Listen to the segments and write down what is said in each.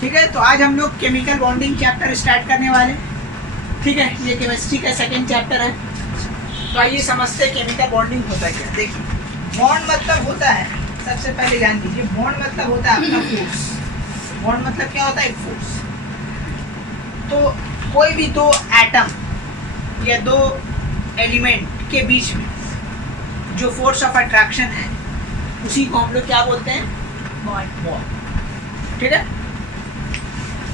ठीक है, तो आज हम लोग केमिकल बॉन्डिंग चैप्टर स्टार्ट करने वाले हैं। ठीक है, ये केमिस्ट्री का सेकंड चैप्टर है। तो आइए समझते हैं केमिकल बॉन्डिंग होता क्या। देखिए, बॉन्ड मतलब होता है, सबसे पहले जान लीजिए, बॉन्ड मतलब होता है अपना फोर्स। बॉन्ड मतलब क्या होता है? एक फोर्स। तो कोई भी दो एटम या दो एलिमेंट के बीच में जो फोर्स ऑफ अट्रैक्शन है, उसी को हम लोग क्या बोलते हैं? बॉन्ड। ठीक है,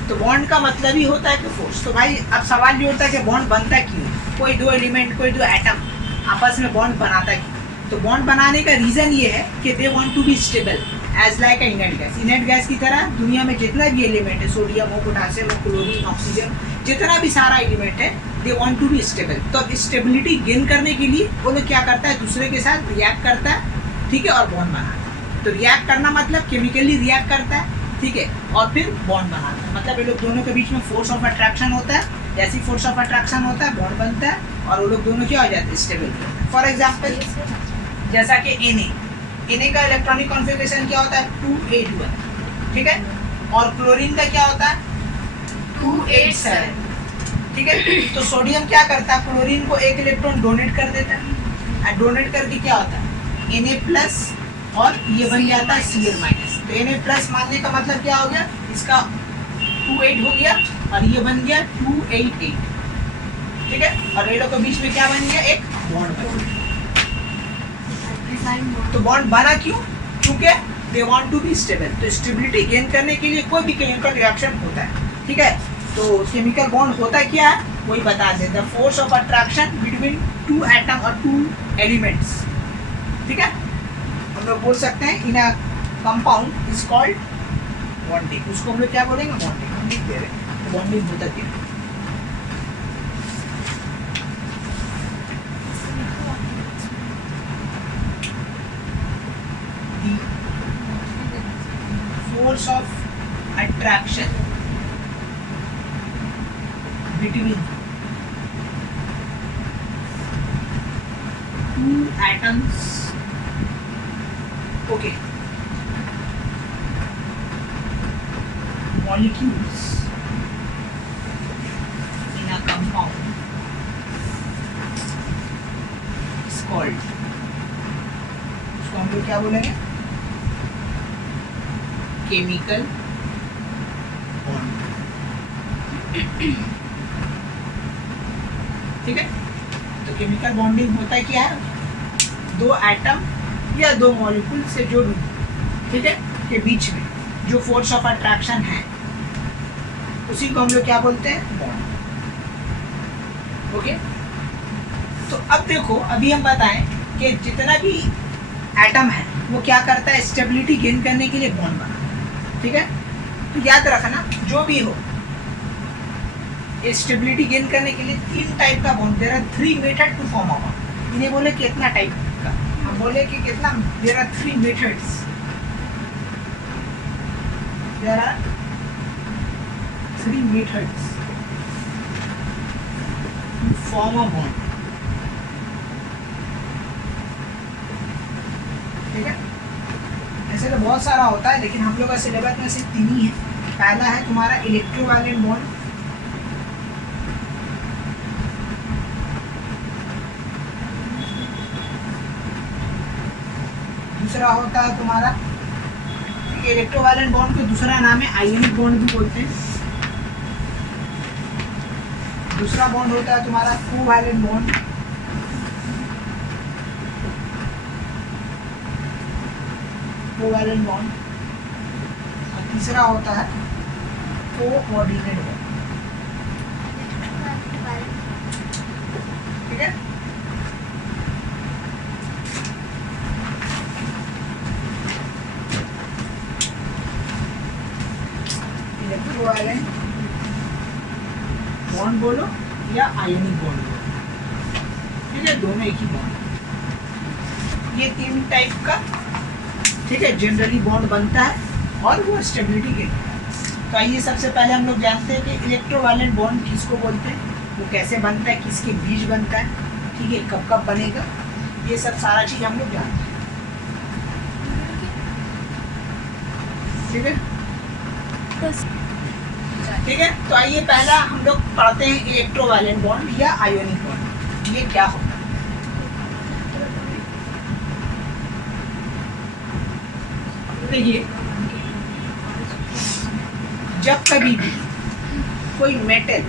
तो बॉन्ड का मतलब ही होता है कि फोर्स। तो भाई अब सवाल ये होता है कि बॉन्ड बनता क्यों? कोई दो एलिमेंट, कोई दो एटम आपस में बॉन्ड बनाता क्यों? तो बॉन्ड बनाने का रीजन ये है कि they want to be stable as like a inert gas. Inert gas की तरह दुनिया में जितना भी एलिमेंट है, सोडियम हो, पोटासियम हो, क्लोरीन, ऑक्सीजन, जितना भी सारा एलिमेंट है, they want to be stable. तो अब स्टेबिलिटी गेन करने के लिए वो लोग क्या करता है? दूसरे के साथ रिएक्ट करता है, ठीक है, और बॉन्ड बनाता है। तो रिएक्ट करना मतलब केमिकली रिएक्ट करता है, ठीक है, और फिर बॉन्ड बनाता है। मतलब ये लोग दोनों के बीच में फोर्स ऑफ अट्रैक्शन होता है। जैसी फोर्स ऑफ अट्रैक्शन होता है, बॉन्ड बनता है और वो लोग दोनों क्या हो जाते हैं? स्टेबल। फॉर एग्जांपल, जैसा कि Na का इलेक्ट्रॉनिक कॉन्फ़िगरेशन क्या होता है? 281, ठीक है, और क्लोरीन का क्या होता है? 287, ठीक है। तो सोडियम क्या करता है? क्लोरीन को एक इलेक्ट्रॉन डोनेट कर देता है, और डोनेट करके क्या होता है? Na+ और ये बन जाता है Cl-। तो Na+ मानने का मतलब क्या हो गया? इसका 28 हो गया और ये बन गया 288, ठीक है, और ये लोग के बीच में क्या बन गया? एक बॉन्ड बन गया। तो बॉन्ड बना क्यों? क्योंकि they want to be stable. तो स्टेबिलिटी गेन करने के लिए कोई भी केमिकल रिएक्शन होता है, ठीक है। तो केमिकल बॉन्ड होता क्या है वही बता दें। The force of attraction between two atom और टू एलिमेंट्स, ठीक है। हम लोग बोल सकते हैं in a compound is called bonding. उसको हम लोग क्या बोलेंगे? बॉन्डिंग। हम लिख दे रहे हैं बॉन्डिंग होता क्या है। Force of attraction between two atoms, okay, molecules in a compound is called, उसको हम लोग क्या बोलेंगे? केमिकल बॉन्ड, ठीक है। तो केमिकल बॉन्डिंग होता है क्या है? दो एटम या दो मॉलिक्यूल से जो, ठीक है, के बीच में जो फोर्स ऑफ अट्रैक्शन है, उसी को हम लोग क्या बोलते हैं? बॉन्ड। ओके, तो अब देखो, अभी हम बताएं कि जितना भी एटम है वो क्या करता है? स्टेबिलिटी गेन करने के लिए बॉन्ड बनाता है, ठीक है। तो याद रखना, जो भी हो, स्टेबिलिटी गेन करने के लिए 3 टाइप का bond, there are 3 method to form a bond. इन्हें बोले कितना टाइप का? हम बोले कि कितना? There are 3 methods, there are 3 methods to form a bond, ठीक है। ऐसे तो बहुत सारा होता है, लेकिन हम लोग का सिलेबस में सिर्फ 3 ही है। पहला है तुम्हारा इलेक्ट्रोवैलेंट बॉन्ड, दूसरा होता है तुम्हारा, इलेक्ट्रोवैलेंट बॉन्ड का दूसरा नाम है आयनिक बॉन्ड भी बोलते हैं। दूसरा बॉन्ड होता है तुम्हारा कोवैलेंट बॉन्ड, कोवैलेंट बॉन्ड, और तीसरा होता है कोऑर्डिनेट बॉन्ड, ठीक है। इलेक्ट्रोवैलेंट बॉन्ड बोलो या आयनिक बॉन्ड बोलो, ठीक है, दोनों एक ही बॉन्ड। ये 3 टाइप का, ठीक है, जनरली बॉन्ड बनता है और वो स्टेबिलिटी गेन करता है। तो आइए सबसे पहले हम लोग जानते हैं कि इलेक्ट्रोवैलेंट बॉन्ड किसको बोलते हैं, वो कैसे बनता है, किसके बीच बनता है, ठीक है, कब कब बनेगा, ये सब सारा चीज़ हम लोग जानते हैं, ठीक है। ठीक है, तो आइए पहला हम लोग पढ़ते हैं इलेक्ट्रोवैलेंट बॉन्ड या आयोनिक बॉन्ड, ये क्या होता है। देखिए, जब कभी भी कोई मेटल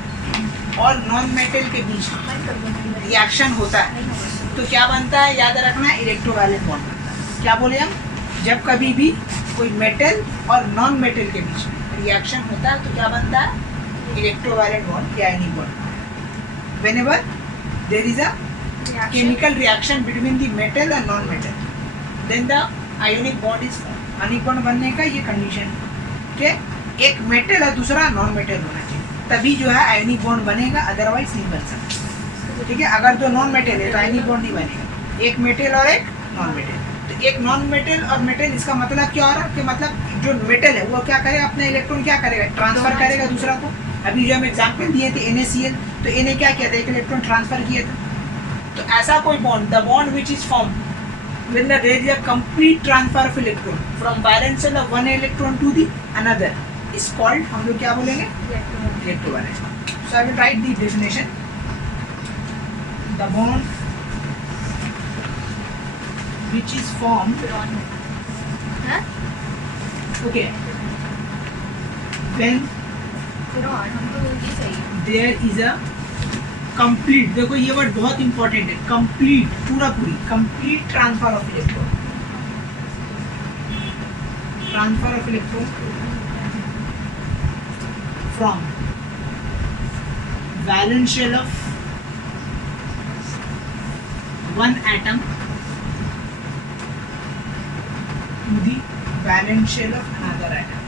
और नॉन मेटल के बीच रिएक्शन होता है तो क्या बनता है, याद रखना है, इलेक्ट्रोवैलेंट बॉन्ड बनता है। क्या बोले हम, जब कभी भी कोई मेटल और नॉन मेटल के बीच में रिएक्शन होता है तो क्या बनता है, इलेक्ट्रोवैलेंट बॉन्ड या ionic bond. Whenever there is a chemical reaction between the metal and non metal, then the ionic bond is form. Ionic bond बनने का ये कंडीशन है कि एक मेटल और दूसरा नॉन मेटल होना चाहिए, तभी जो है आयनिक बॉन्ड बनेगा, अदरवाइज नहीं बन सकता। ठीक है, अगर दो नॉन मेटल है तो आयनिक बॉन्ड नहीं बनेगा, एक मेटल और एक नॉन मेटल। तो एक नॉन मेटल और मेटल, इसका मतलब क्या हो रहा है कि मतलब जो मेटल है वो क्या करेगा, अपना इलेक्ट्रॉन क्या करेगा, ट्रांसफर करेगा दूसरा को। अभी जो हम एग्जाम्पल दिए थे NaCl, तो Na क्या किया था, एक इलेक्ट्रॉन ट्रांसफर किया था। तो ऐसा कोई bond, the bond which is form when there is a complete transfer of electron from valence shell of one electron to the another is called, हम लोग क्या बोलेंगे, electrovalence. So I will write the definition. The bond which is formed, okay, when there is a complete, देखो ये word बहुत important है, complete, पूरा पूरी, complete transfer of electron, transfer of electron from valence shell of one atom to the valence shell of another atom.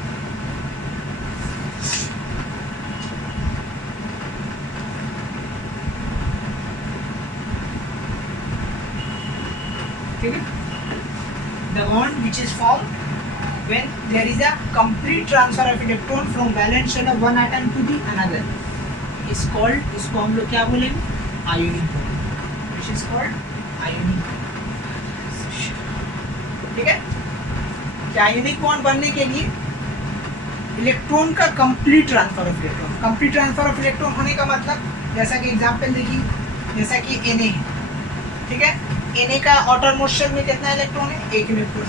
ठीक है, the bond which is formed when there is a complete transfer of electron from valence shell of one atom to the another is called, इसको हम लोग क्या बोलेंगे, ionic bond, which is called ionic bond. ठीक है, क्या ionic bond बनने के लिए इलेक्ट्रॉन का complete transfer of electron, complete transfer of electron होने का मतलब, जैसा कि एग्जांपल देखिए, जैसा कि Na है, ठीक है, Na का आउटरमोस्ट शेल में कितना इलेक्ट्रॉन है, एक इलेक्ट्रॉन।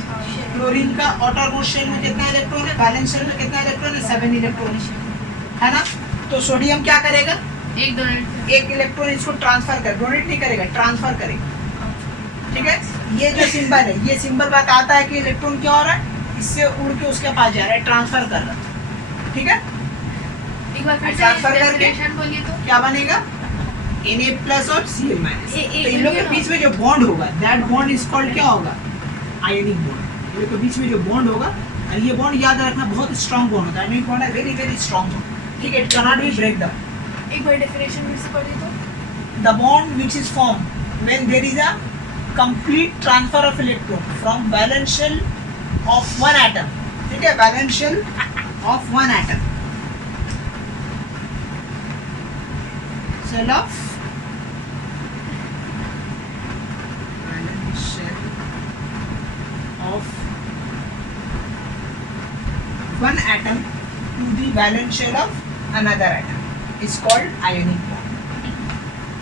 क्लोरीन का आउटरमोस्ट शेल में कितना इलेक्ट्रॉन है, वैलेंस शेल में कितना इलेक्ट्रॉन है, 7 इलेक्ट्रॉन है ना। तो सोडियम क्या करेगा, एक इलेक्ट्रॉन इसको ट्रांसफर कर, डोनेट नहीं करेगा, ट्रांसफर करेगा। ठीक है, ये जो सिंबल है, ये सिंबल बताता है कि इलेक्ट्रॉन क्या हो रहा है, इससे उड़ के उसके पास जा रहा है, ट्रांसफर कर रहा है। ठीक है, एक बार फिर ट्रांसफर करके बोलिए तो क्या बनेगा, Na प्लस और Cl माइनस। तो इन लोग के बीच में जो बॉन्ड होगा, दैट बॉन्ड इज कॉल्ड क्या होगा, आयोनिक बॉन्ड। इन लोग के बीच में जो बॉन्ड होगा, और ये बॉन्ड याद रखना बहुत स्ट्रांग बॉन्ड होता है, आयोनिक बॉन्ड है वेरी वेरी स्ट्रांग बॉन्ड। ठीक है, it can not be break down. एक बार डेफिनेशन फिर से पढ़िए तो, the bond which is form when there is a complete transfer of electron from valence shell of one atom. ठीक है, valence shell of one atom, shell of of one atom to the valence shell of another atom is called ionic bond।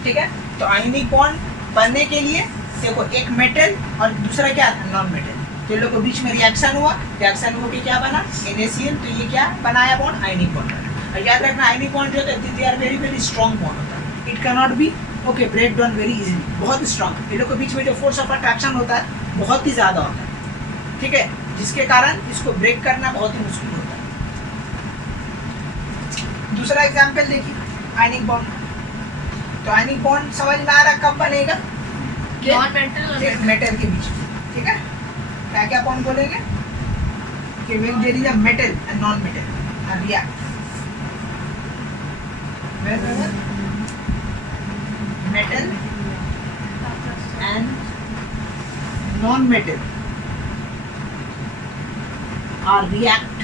ठीक है, तो ionic bond बनने के लिए देखो, एक मेटल और दूसरा क्या था, नॉन मेटल, तो लोगों के बीच में रिएक्शन हुआ, रिएक्शन होकर क्या बना, NaCl, तो ये क्या बनाया, बॉन्ड, आयोनिक बॉन्ड बना। और याद रखना, आयोनिक बॉन्ड जो होता है, they are very very strong bond होता है, it can not be okay break down very easily, बहुत स्ट्रॉन्ग। इन लोग के बीच में जो फोर्स ऑफ अट्रैक्शन होता है बहुत ही ज़्यादा होता है। ठीक है, जिसके कारण इसको ब्रेक करना बहुत ही मुश्किल होता है। दूसरा एग्जांपल देखिए, आयनिक बॉन्ड। तो आयनिक बॉन्ड समझ में आ रहा कब बनेगा, नॉन मेटल एक मेटल के बीच में। ठीक है, क्या क्या बॉन्ड बोलेंगे कि when there is a metal and non metal and react, whenever metal and non-metal are react,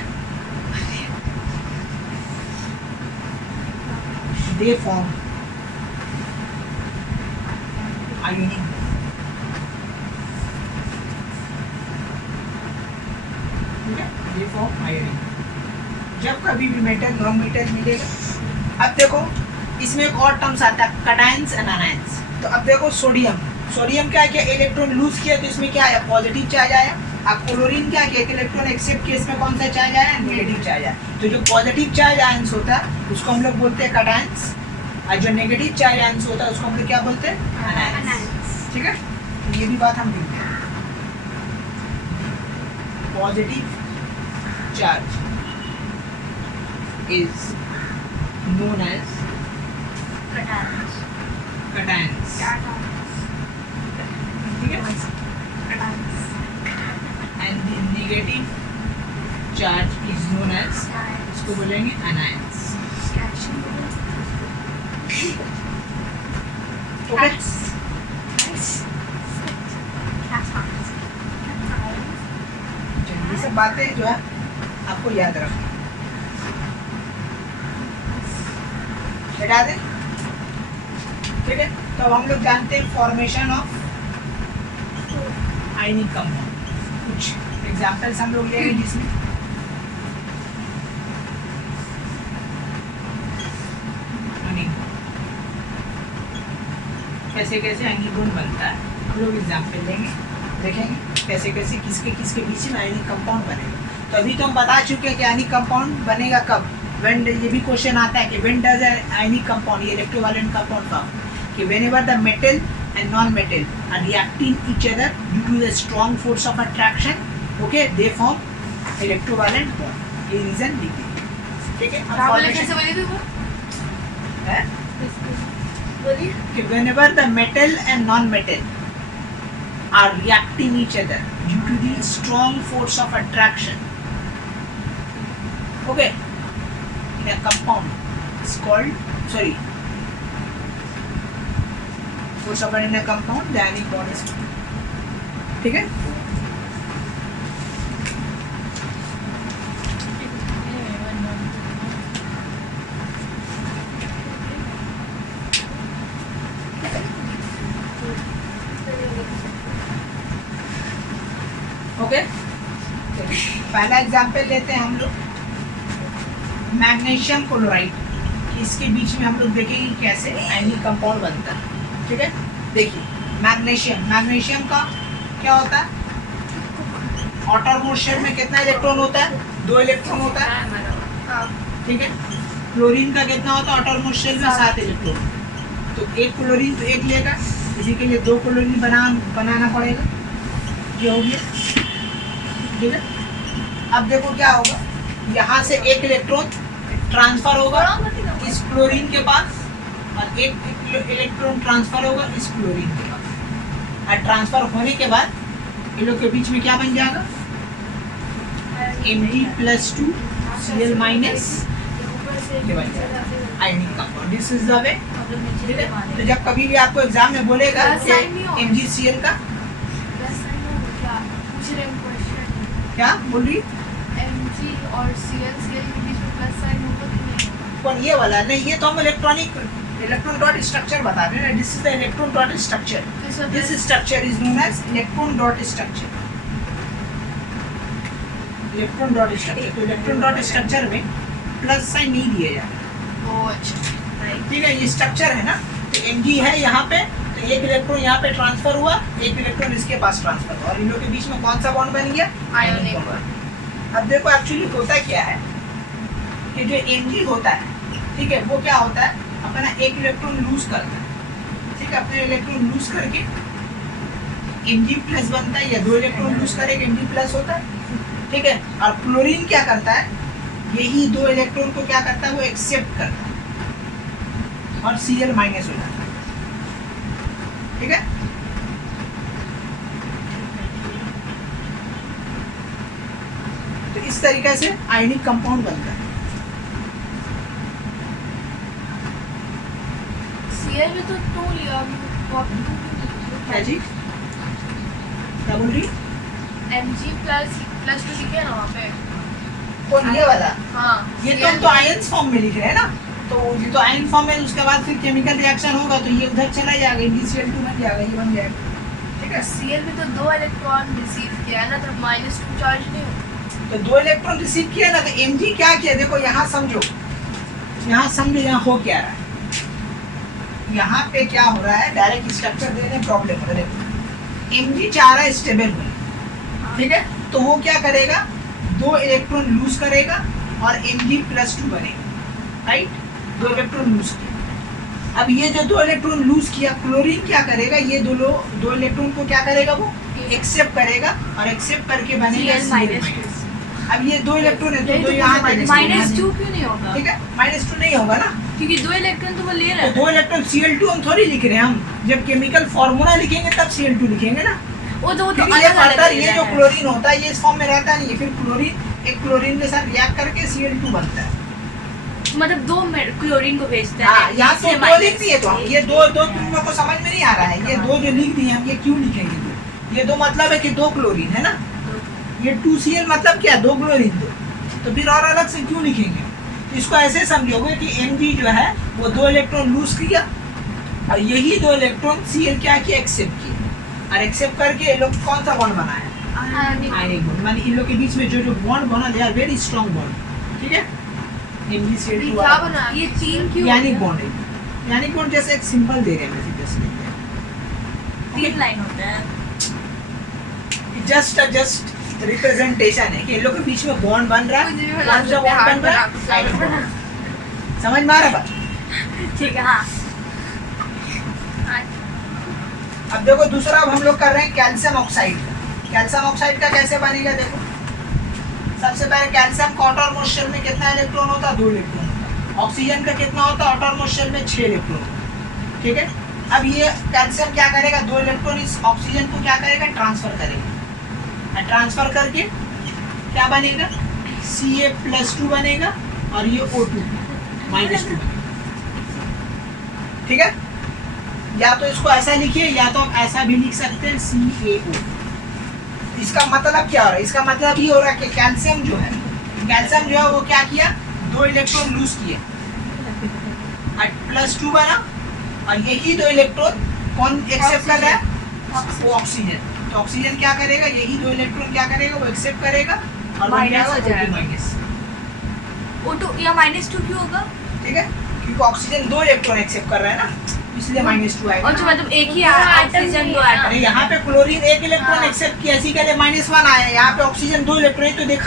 they form ionic bond। ठीक है, they form ionic bond। जब कभी भी मेटल नॉन मेटल मिलेगा। अब देखो इसमें एक और टर्म्स आता है कैटायंस एंड एनायंस। तो अब देखो सोडियम क्या किया, इलेक्ट्रॉन लूज किया तो इसमें क्या आया, पॉजिटिव चार्ज आया। अब क्लोरीन क्या किया, एक इलेक्ट्रॉन एक्सेप्ट किया, इसमें कौन सा चार्ज आया, नेगेटिव चार्ज आया। तो जो पॉजिटिव चार्ज आयंस होता है उसको हम लोग बोलते हैं कैटायंस, और जो नेगेटिव चार्ज आयंस होता है उसको हम लोग क्या बोलते हैं, एनायंस। ठीक है, तो ये भी बात हम लिखते हैं। Positive charge is known as cations, ठीक है, and the negative charge is known as, इसको बोलेंगे anions। ओके, ये सब बातें जो है आपको याद रखना, हटा दें। ठीक है, तो अब हम लोग जानते हैं फॉर्मेशन ऑफ आयनिक कंपाउंड। कुछ एग्जांपल्स हम लोग लेंगे जिसमें कैसे कैसे आयनिक बॉन्ड बनता है, हम लोग एग्जांपल लेंगे, देखेंगे कैसे कैसे किसके किसके बीच में आयनिक कंपाउंड बनेगा। तो अभी तो हम बता चुके हैं कि आयनिक कंपाउंड बनेगा कब, when, ये भी क्वेश्चन आता है कि when does an ionic compound, ये इलेक्ट्रोवालेंट कंपाउंड फॉर्म, कि whenever the metal and non-metal are reacting each other due to the strong force of attraction, okay, they form electrovalent bond। ये रीजन लिख दीजिए। ठीक है, अब कैसे बोली थी वो? है बोलिए। कि whenever the metal and non-metal are reacting each other due to the strong force of attraction, okay, in a compound is called, sorry, force of in a compound, the ionic bond is, ठीक है। Okay, पहला example लेते हैं हम लोग magnesium chloride, इसके बीच में हम लोग देखेंगे कैसे आयनिक कंपाउंड बनता है। ठीक है, देखिए मैग्नीशियम का क्या होता है, आउटरमोस्ट शेल में कितना इलेक्ट्रॉन होता है, 2 इलेक्ट्रॉन होता है। ठीक है, क्लोरीन का कितना होता है, आउटरमोस्ट शेल में 7 इलेक्ट्रॉन। तो एक क्लोरीन तो एक लेगा, इसी के लिए 2 क्लोरीन बनाना पड़ेगा, ये हो गया। ठीक है, अब देखो क्या होगा, यहाँ से एक इलेक्ट्रॉन ट्रांसफर होगा इस क्लोरीन के पास, और एक इलेक्ट्रॉन ट्रांसफर होगा इस क्लोरीन के पास, और ट्रांसफर होने के बाद इन लोग के बीच में क्या बन जाएगा, Mg+2 Cl- ये बन जाएगा ionic compound. This is the वे। ठीक है, तो जब कभी भी आपको एग्जाम में बोलेगा कि MgCl का क्या बोल रही, Mg और Cl के बीच में प्लस साइन होगा कि नहीं होगा? कौन, ये वाला नहीं, ये तो हम इलेक्ट्रॉन डॉट स्ट्रक्चर बता रहे हैं। This is the electron dot structure, this structure is known as electron dot structure, electron dot structure. तो इलेक्ट्रॉन डॉट स्ट्रक्चर में प्लस साइन नहीं दिया जाता। ओह अच्छा, ठीक है, ये स्ट्रक्चर है ना, तो Mg है यहाँ पे, तो एक इलेक्ट्रॉन यहाँ पे ट्रांसफर हुआ, एक इलेक्ट्रॉन इसके पास ट्रांसफर हुआ, और इन लोगों के बीच में कौन सा बॉन्ड बन गया, आयोनिक बॉन्ड। अब देखो एक्चुअली होता क्या है कि जो Mg होता है, ठीक है, वो क्या होता है, अपना एक इलेक्ट्रॉन लूज करता है। ठीक है, अपने इलेक्ट्रॉन लूज करके Mg+ बनता है, या 2 इलेक्ट्रॉन लूज करेगा Mg+ होता है। ठीक है, और क्लोरीन क्या करता है, यही 2 इलेक्ट्रॉन को क्या करता है, वो एक्सेप्ट करता है और Cl- हो जाता है। ठीक है, तो इस तरीके से आयनिक कंपाउंड बनता है। Cl में तो 2 लिया, क्या जी, क्या बोल रही, Mg+2 दिखे ना वहाँ पे? कौन, ये वाला, हाँ, ये तो हम तो आयंस फॉर्म में लिख रहे हैं ना, तो ये तो आयन फॉर्म है, उसके बाद फिर केमिकल रिएक्शन होगा तो ये उधर चला जाएगा, MgCl2 बन जाएगा, ये बन जाएगा। ठीक है, Cl में तो 2 इलेक्ट्रॉन रिसीव किया है ना, तो -2 चार्ज नहीं होगा। तो 2 इलेक्ट्रॉन रिसीव किया ना, तो Mg क्या किया, देखो यहाँ समझो, यहाँ हो क्या रहा है, यहाँ पे क्या हो रहा है, डायरेक्ट स्ट्रक्चर देने प्रॉब्लम हो रहा है। Mg चाह रहा है स्टेबल होने, ठीक है, तो वो क्या करेगा, 2 इलेक्ट्रॉन लूज करेगा और Mg+2 बनेगा, राइट, 2 इलेक्ट्रॉन लूज किया। अब ये जो 2 इलेक्ट्रॉन लूज किया, क्लोरीन क्या करेगा, ये दो इलेक्ट्रॉन को क्या करेगा, वो एक्सेप्ट करेगा और एक्सेप्ट करके बनेगा Cl-। अब ये 2 इलेक्ट्रॉन है तो 2 यहाँ -2 क्यों नहीं होगा? ठीक है, -2 नहीं होगा ना, क्योंकि 2 इलेक्ट्रॉन तो वो ले रहा है। तो 2 इलेक्ट्रॉन Cl2 हम थोड़ी लिख रहे हैं, हम जब केमिकल फार्मूला लिखेंगे तब Cl2 लिखेंगे ना। वो तो क्योंकि ये फर्दर ये जो क्लोरीन होता है ये इस फॉर्म में रहता नहीं है, फिर क्लोरीन एक क्लोरीन के साथ रिएक्ट करके Cl2 बनता है, मतलब 2 क्लोरीन को भेजता हाँ, है। यहाँ तो 2 लिख दिए, तो हम ये दो तुम लोग को समझ में नहीं आ रहा है, ये 2 जो लिख दिए हम, ये क्यों लिखेंगे 2, ये 2 मतलब है कि 2 क्लोरीन है ना, ये 2Cl मतलब क्या, 2 क्लोरीन 2, तो फिर और अलग से क्यों लिखेंगे, तो इसको ऐसे समझोगे कि Mg जो है वो 2 इलेक्ट्रॉन लूज किया और यही 2 इलेक्ट्रॉन Cl क्या किया, एक्सेप्ट किया, और एक्सेप्ट करके ये लोग कौन सा बॉन्ड बनाया, आयनिक बॉन्ड, माने इन लोग के बीच में जो बॉन्ड बना, they are very strong bond, ठीक है, MgCl2 क्या बना, ये 3 क्यों यानिक बॉन्ड है, यानिक बॉन्ड जैसे एक सिंबल दे रहे हैं, जैसे 3 लाइन होता है, जस्ट रिप्रेजेंटेशन है कि इन लोग के बीच में बॉन्ड बन रहा है, कौन सा बॉन्ड बन रहा है, आयनिक बॉन्ड, समझ में आ रहा है बात, ठीक है, हाँ। अब देखो दूसरा अब हम लोग कर रहे हैं कैल्शियम ऑक्साइड का, कैल्शियम ऑक्साइड का कैसे बनेगा, देखो सबसे पहले कैल्शियम का आउटर मोस्ट शेल में कितना इलेक्ट्रॉन होता है, 2 इलेक्ट्रॉन होता है, ऑक्सीजन का कितना होता है आउटर मोस्ट शेल में, 6 इलेक्ट्रॉन होता है, ठीक है, अब ये कैल्शियम क्या करेगा, 2 इलेक्ट्रॉन इस ऑक्सीजन को क्या करेगा, ट्रांसफर करेगा, और ट्रांसफर करके क्या बनेगा, Ca+2 बनेगा और ये O2 -2, ठीक है, या तो इसको ऐसा लिखिए या तो आप ऐसा भी लिख सकते हैं CaO। इसका मतलब क्या हो रहा है, इसका मतलब ये हो रहा है कि कैल्शियम जो है वो क्या किया, 2 इलेक्ट्रॉन लूज किए और +2 बना, और यही 2 इलेक्ट्रॉन कौन एक्सेप्ट कर रहा है, वो ऑक्सीजन, तो ऑक्सीजन क्या करेगा, यही 2 इलेक्ट्रॉन क्या करेगा, वो एक्सेप्ट करेगा और माइनस हो जाएगा, माइनस, O2 या -2 क्यों होगा, ठीक है, क्योंकि ऑक्सीजन 2 इलेक्ट्रॉन एक्सेप्ट कर रहा है ना, इसलिए -2 आएगा। और जो मतलब एक ही ऑक्सीजन 2 अरे यहाँ पे क्लोरीन 1 इलेक्ट्रॉन एक्सेप्ट किया, इसी के लिए -1 आया, यहाँ पे ऑक्सीजन 2 इलेक्ट्रॉन, तो दिख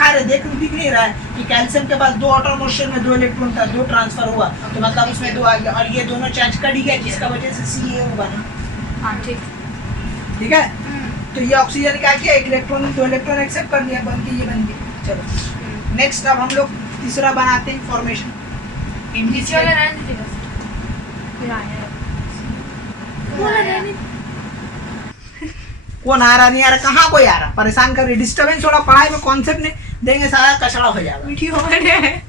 नहीं रहा है कि कैल्शियम के पास 2 आउटर मोस्ट शेल में 2 इलेक्ट्रॉन था, 2 ट्रांसफर हुआ, तो मतलब उसमें 2 आ गया, और ये दोनों चार्ज कट गया जिसका वजह से CaO बना, हाँ ठीक है, तो ये ऑक्सीजन क्या किया, 1 इलेक्ट्रॉन 2 इलेक्ट्रॉन एक्सेप्ट कर लिया, बन के ये बन गया। चलो नेक्स्ट अब हम लोग तीसरा बनाते हैं फॉर्मेशन, कौन आ रहा नहीं आ रहा, कहाँ कोई आ रहा, परेशान कर रही, डिस्टर्बेंस थोड़ा, पढ़ाई में कॉन्सेप्ट नहीं देंगे, सारा कचरा हो जाएगा, मीठी हो रही है।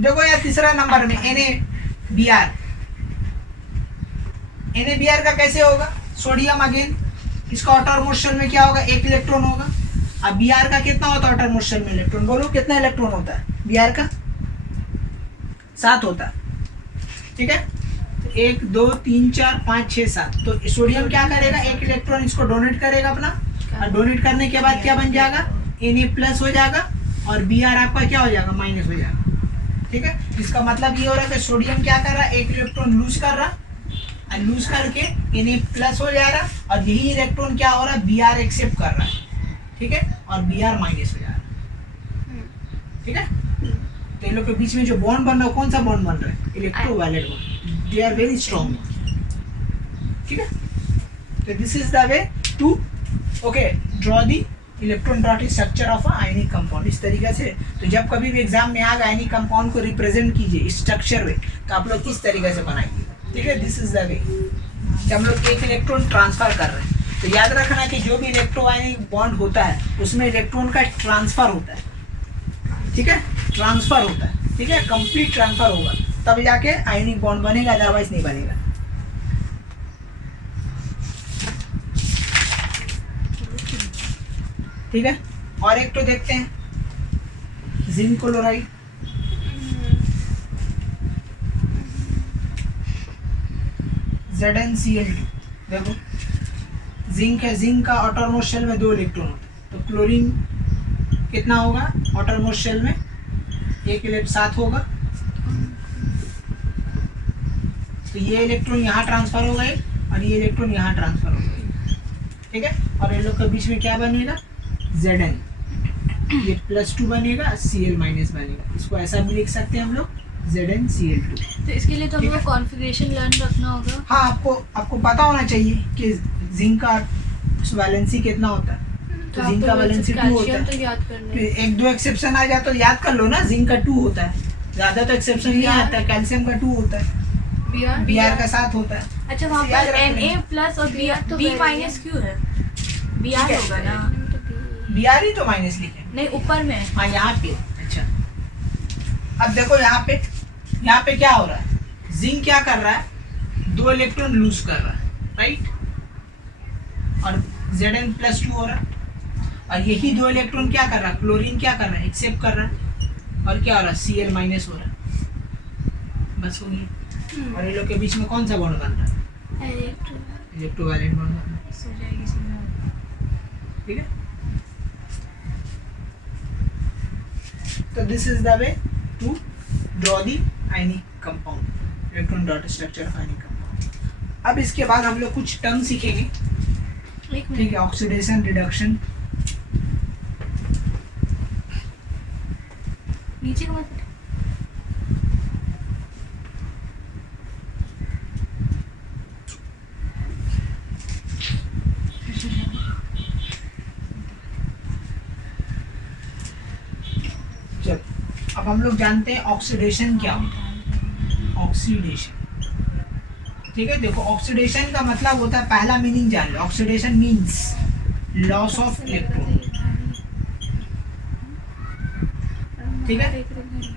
देखो यार तीसरा नंबर में NaBr का कैसे होगा, सोडियम अगेन, इसका आउटर मोस्ट शेल में क्या होगा, 1 इलेक्ट्रॉन होगा, अब Br का कितना होता है आउटर मोस्ट शेल में इलेक्ट्रॉन, बोलो कितना इलेक्ट्रॉन होता है Br का, 7 होता है, ठीक है, 1 2 3 4 5 6 7, तो सोडियम क्या करेगा, 1 इलेक्ट्रॉन इसको डोनेट करेगा अपना, और डोनेट करने के बाद क्या बन जाएगा, Na+ हो जाएगा, और Br आपका क्या हो जाएगा, माइनस हो जाएगा, ठीक है, इसका मतलब ये हो रहा है कि सोडियम क्या कर रहा है, 1 इलेक्ट्रॉन लूज कर रहा, और लूज करके Na+ हो जा रहा, और यही इलेक्ट्रॉन क्या हो रहा है, Br एक्सेप्ट कर रहा है, ठीक है, और Br माइनस हो जा रहा है, ठीक है, तो इन लोग के बीच में जो बॉन्ड बन रहा है, कौन सा बॉन्ड बन रहा है, electrovalent bond, they are very strong, ठीक है, तो this is the way to okay draw the electron dot structure of a ionic compound, इस तरीके से। तो जब कभी भी एग्जाम में आएगा आयनिक कंपाउंड को रिप्रेजेंट कीजिए इस स्ट्रक्चर में, तो आप लोग इस तरीके से बनाएंगे, ठीक है, दिस इज द वे, जब हम लोग 1 इलेक्ट्रॉन ट्रांसफर कर रहे हैं, तो याद रखना कि जो भी इलेक्ट्रोआयनिक बॉन्ड होता है उसमें इलेक्ट्रॉन का ट्रांसफर होता है, ठीक है, ट्रांसफर होता है, ठीक है, कंप्लीट ट्रांसफर होगा तब जाके आयनिक बॉन्ड बनेगा, अदरवाइज नहीं बनेगा। ठीक है, और एक तो देखते हैं जिंक क्लोराइड, ZnCl2, देखो जिंक है, जिंक का आउटरमोस्ट शेल में 2 इलेक्ट्रॉन होता है, तो क्लोरीन कितना होगा आउटरमोस्ट शेल में, 1 इलेक्ट्रॉन 7 होगा, तो ये इलेक्ट्रॉन यहाँ ट्रांसफर हो गए और ये इलेक्ट्रॉन यहाँ ट्रांसफर हो गए, ठीक है। और इन लोग के बीच में क्या बनेगा Zn, ये +2 बनेगा, Cl- बनेगा, इसको ऐसा भी लिख सकते हैं हम लोग ZnCl2। तो इसके लिए तो ठीक हमको है। कॉन्फ़िगरेशन लर्न रखना होगा। हाँ, आपको पता होना चाहिए कि जिंक का वैलेंसी कितना होता है, तो जिंक का वैलेंसी 2 होता कैल्शियम है। तो याद करना है। 1-2 एक्सेप्शन आ जाए तो याद कर लो ना, जिंक का 2 होता है, ज़्यादा तो एक्सेप्शन नहीं आता है, कैल्शियम का 2 होता है, Br का 7 होता है। अच्छा, वहाँ याद पर रखना है। Na प्लस और तो B very माइनस क्यों है? Br ठीक है। होगा ना? Br ही तो माइनस लिखे, नहीं, ऊपर में। हाँ यहाँ पे। अच्छा, अब देखो यहाँ पे क्या हो रहा है, जिंक क्या कर रहा है, 2 इलेक्ट्रॉन लूज कर रहा है, राइट, और Zn+2 हो रहा है, और यही 2 इलेक्ट्रॉन क्या कर रहा है, क्लोरीन क्या कर रहा है, एक्सेप्ट कर रहा है, और क्या हो रहा है, Cl- हो रहा है, बस हो गया। और ये लोग के बीच में कौन सा बॉन्ड बन रहा है, इलेक्ट्रोवैलेंट बॉन्ड बन रहा है, हो जाएगी सीधा। ठीक है। तो this is the way to draw the ionic compound, electron dot structure of ionic compound. अब इसके बाद हम लोग कुछ टर्म सीखेंगे, एक ठीक मिनट। है, ऑक्सीडेशन, रिडक्शन। नीचे का मत। चलो, अब हम लोग जानते हैं ऑक्सीडेशन क्या होता है, ऑक्सीडेशन, ठीक है। देखो, ऑक्सीडेशन का मतलब होता है, पहला मीनिंग जान लो, oxidation means loss of electron, ठीक है।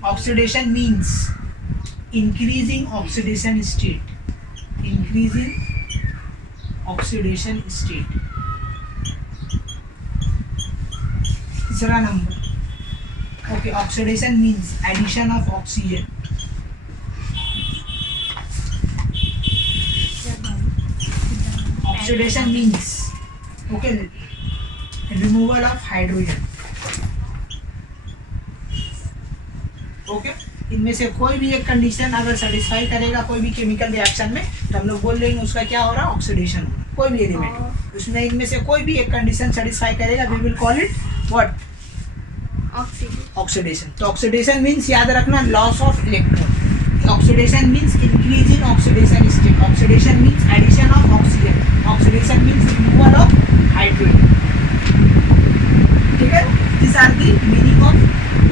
Oxidation means increasing oxidation state, increasing oxidation state. तीसरा number, okay, oxidation means addition of oxygen, oxidation means okay removal of hydrogen, okay. इनमें से कोई भी एक कंडीशन अगर सेटिस्फाई करेगा कोई भी केमिकल रिएक्शन में, तो हम लोग बोल देंगे उसका क्या हो रहा है, ऑक्सीडेशन हो रहा है। कोई भी एलिमेंट उसमें इनमें से कोई भी एक कंडीशन सेटिस्फाई करेगा, we will call it what, oxidation. तो ऑक्सीडेशन मीन्स याद रखना loss of electron, oxidation means increase in oxidation state, oxidation means addition of oxygen, oxidation means removal of hydrogen, ठीक है। This are the meaning of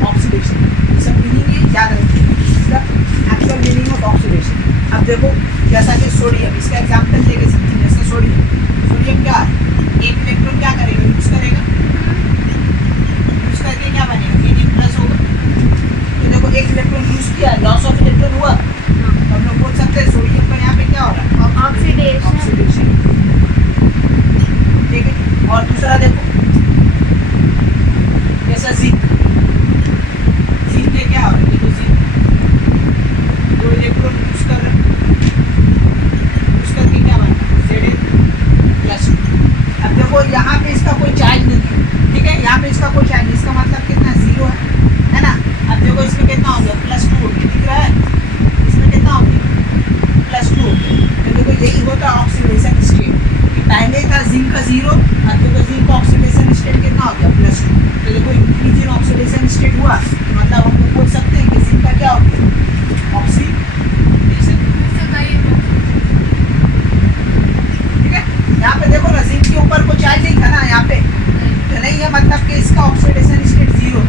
oxidation, सब meaning है, याद रखिए actual meaning of oxidation. अब देखो, जैसा कि सोडियम, इसका एग्जांपल लेके समझिए, जैसे सोडियम क्या है, एक इलेक्ट्रॉन क्या करेगा, यूज करेगा, यूज करके क्या बनेगा, Na+ होगा। तो देखो, एक इलेक्ट्रॉन यूज किया, लॉस ऑफ इलेक्ट्रॉन हुआ, तो हम लोग बोल सकते हैं सोडियम का यहाँ पे क्या हो रहा है, ऑक्सीडेशन, ठीक है। और दूसरा देखो, जैसा जिंक के क्या हो रहा है, देखो जिंक 2 इलेक्ट्रॉन यूज कर रहा है, यूज करके क्या बना Zn+2। अब देखो, यहाँ पे इसका कोई चार्ज नहीं है, ठीक है, यहाँ पे इसका कोई चार्ज नहीं, इसका मतलब कितना 0 है ना। अब देखो, इसमें कितना हो गया, +2 हो गया, दिख रहा है, इसमें कितना हो गया, +2 हो गया। तो देखो, यही होता है ऑक्सीडेशन स्टेट, कि पहले था जिंक का 0, अब देखो जिंक का ऑक्सीडेशन स्टेट कितना हो गया, +2। तो देखो, इंक्रीज इन ऑक्सीडेशन स्टेट हुआ, तो मतलब हम लोग बोल सकते हैं कि जिंक का क्या हो गया, ऑक्सीडेशन, ठीक है। यहाँ पे देखो ना, जिंक के ऊपर कोई चार्ज नहीं था ना यहाँ पे, तो नहीं है, मतलब कि इसका ऑक्सीडेशन स्टेट 0।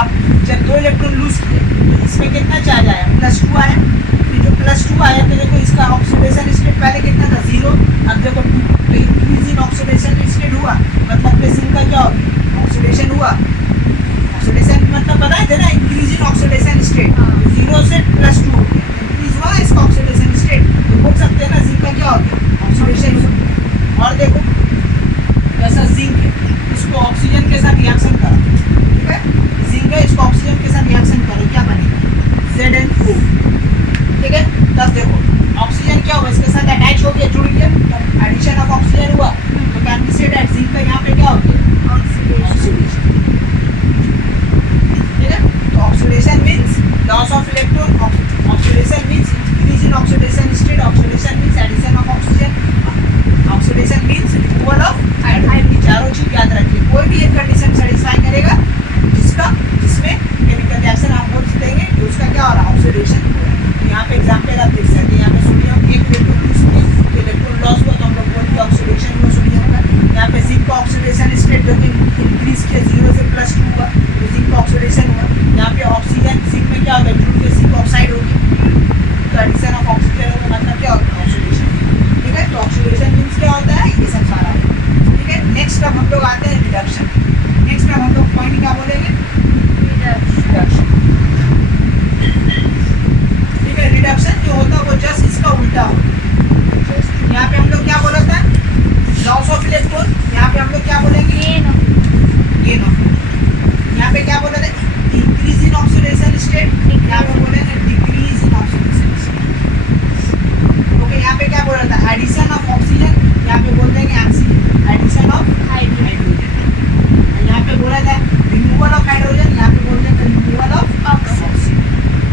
अब जब 2 इलेक्ट्रॉन लूज किए, तो इसमें कितना चार्ज आया, +2 आया, फिर जो +2 आया, तो देखो इसका ऑक्सीडेशन स्टेट पहले कितना था, 0, अब देखो 2, तो इंक्रीज इन ऑक्सीडेशन स्टेट हुआ, मतलब कि जिंक का क्या हो गया, ऑक्सीडेशन हुआ। ऑक्सीडेशन मतलब बताए थे ना, इंक्रीज इन ऑक्सीडेशन स्टेट, 0 से +2 हो गया, इंक्रीज हुआ इसका ऑक्सीडेशन स्टेट, तो बोल सकते हैं ना जिंक का क्या हो गया, ऑक्सीडेशन हुआ। और देखो, जैसा जिंक है, इसको ऑक्सीजन के साथ रिएक्शन करो, ठीक है, जिंक है, इसको ऑक्सीजन के साथ रिएक्शन करो, क्या बनेगा, Zn2, ठीक है। तब देखो, ऑक्सीजन क्या हुआ, इसके साथ अटैच हो गया, जुड़ गया, तब एडिशन ऑफ ऑक्सीजन हुआ, भी एक कंडीशन सेटिस्फाई करेगा जिसमें केमिकल रिएक्शन आप बोल देंगे कि उसका क्या हो रहा है, ऑक्सीडेशन हो रहा है। यहाँ पे एग्जाम्पल आप देख सकते हैं, यहाँ पे सोडियम एक इलेक्ट्रॉन इलेक्ट्रॉन लॉस हुआ तो हम लोग बोलते हैं ऑक्सीडेशन हुआ सोडियम का। यहाँ पे जिंक का ऑक्सीडेशन स्टेट जो कि इंक्रीज किया 0 से +2 हुआ तो जिंक का ऑक्सीडेशन हुआ। यहाँ पे ऑक्सीजन जिंक में क्या होता है, जुड़ के जिंक ऑक्साइड होगी तो एडिशन ऑफ ऑक्सीजन होगा, मतलब क्या होता है, ऑक्सीडेशन। ठीक है, तो ऑक्सीडेशन मीन्स क्या होता है, ये सब सारा है। ठीक है, नेक्स्ट अब हम लोग आते हैं रिडक्शन। नेक्स्ट अब हम लोग पॉइंट क्या बोलेंगे, रिडक्शन। ठीक है, रिडक्शन जो होता है वो जस्ट इसका उल्टा होता है। यहाँ पे हम लोग क्या बोला था, लॉस ऑफ इलेक्ट्रॉन, यहाँ पे हम लोग क्या बोलेंगे, गेन ऑफ। यहाँ पे क्या बोला था, इंक्रीज इन ऑक्सीडेशन स्टेट, यहाँ पे बोलेंगे decrease in oxidation state. Okay, यहाँ पे क्या बोला था, एडिशन ऑफ ऑक्सीजन, यहाँ पे बोल देंगे एडिशन ऑफ हाइड्रोजन। यहाँ पे बोला था रिमूवल ऑफ हाइड्रोजन, यहाँ पे बोल देंगे रिमूवल ऑफ ऑक्सीजन।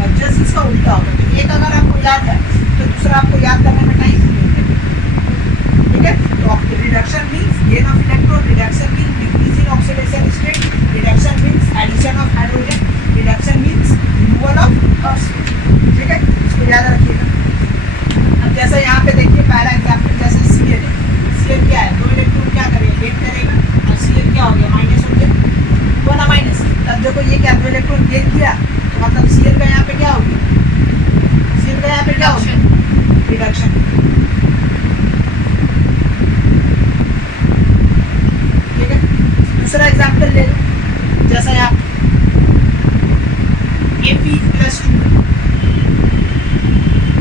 और जस्ट इसका उल्टा होगा, तो एक अगर आपको याद है तो दूसरा आपको याद करने में टाइम लगेगा। ठीक है, तो reduction means gain of electron, reduction means decrease in oxidation state, reduction means addition of hydrogen, reduction means removal of oxygen. ठीक है, इसको याद रखिएगा। अब जैसे यहाँ पे देखिए पहला एग्जाम्पल, जैसे Cl है। Cl क्या है, 2 इलेक्ट्रॉन क्या करेगा, गेन करेगा, और Cl क्या हो गया, माइनस हो गया, हुआ ना माइनस। तब देखो ये क्या, 2 इलेक्ट्रॉन गेन किया तो मतलब Cl का यहाँ पे क्या हो गया, Cl का यहाँ पे क्या हो गया, रिडक्शन। ठीक है, दूसरा एग्जाम्पल ले लो, जैसा यहाँ Fe+2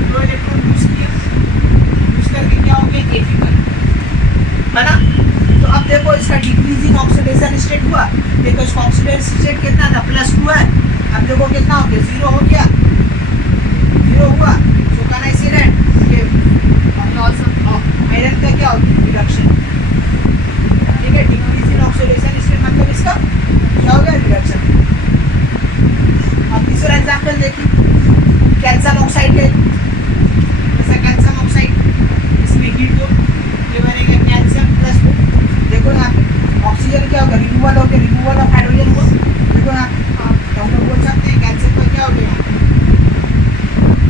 2 इलेक्ट्रॉन यूज किया, यूज करके क्या हो गया, Fe बना। तो अब देखो इसका डिक्रीज इन ऑक्सीडेशन स्टेट हुआ, देखो इसका ऑक्सीडेशन स्टेट कितना था, +2 है। अब देखो कितना हो गया, 0 हो गया, 0 हुआ। सो कहना इसी ये लॉस ऑफ आयरन का क्या हो गया, रिडक्शन। ठीक है, डिक्रीज इन ऑक्सीडेशन स्टेट मतलब इसका क्या हो गया, रिडक्शन। अब तीसरा एग्जाम्पल देखिए, कैल्शियम ऑक्साइड है, जैसा कैल्शियम ऑक्साइड, इसमें हीट दो, ये बनेगा कैल्शियम +2। देखो यहाँ पे ऑक्सीजन क्या होगा, रिमूवल हो गया, रिमूवल ऑफ हाइड्रोजन हुआ। देखो यहाँ तो हम लोग बोल सकते हैं कैल्शियम का क्या हो गया,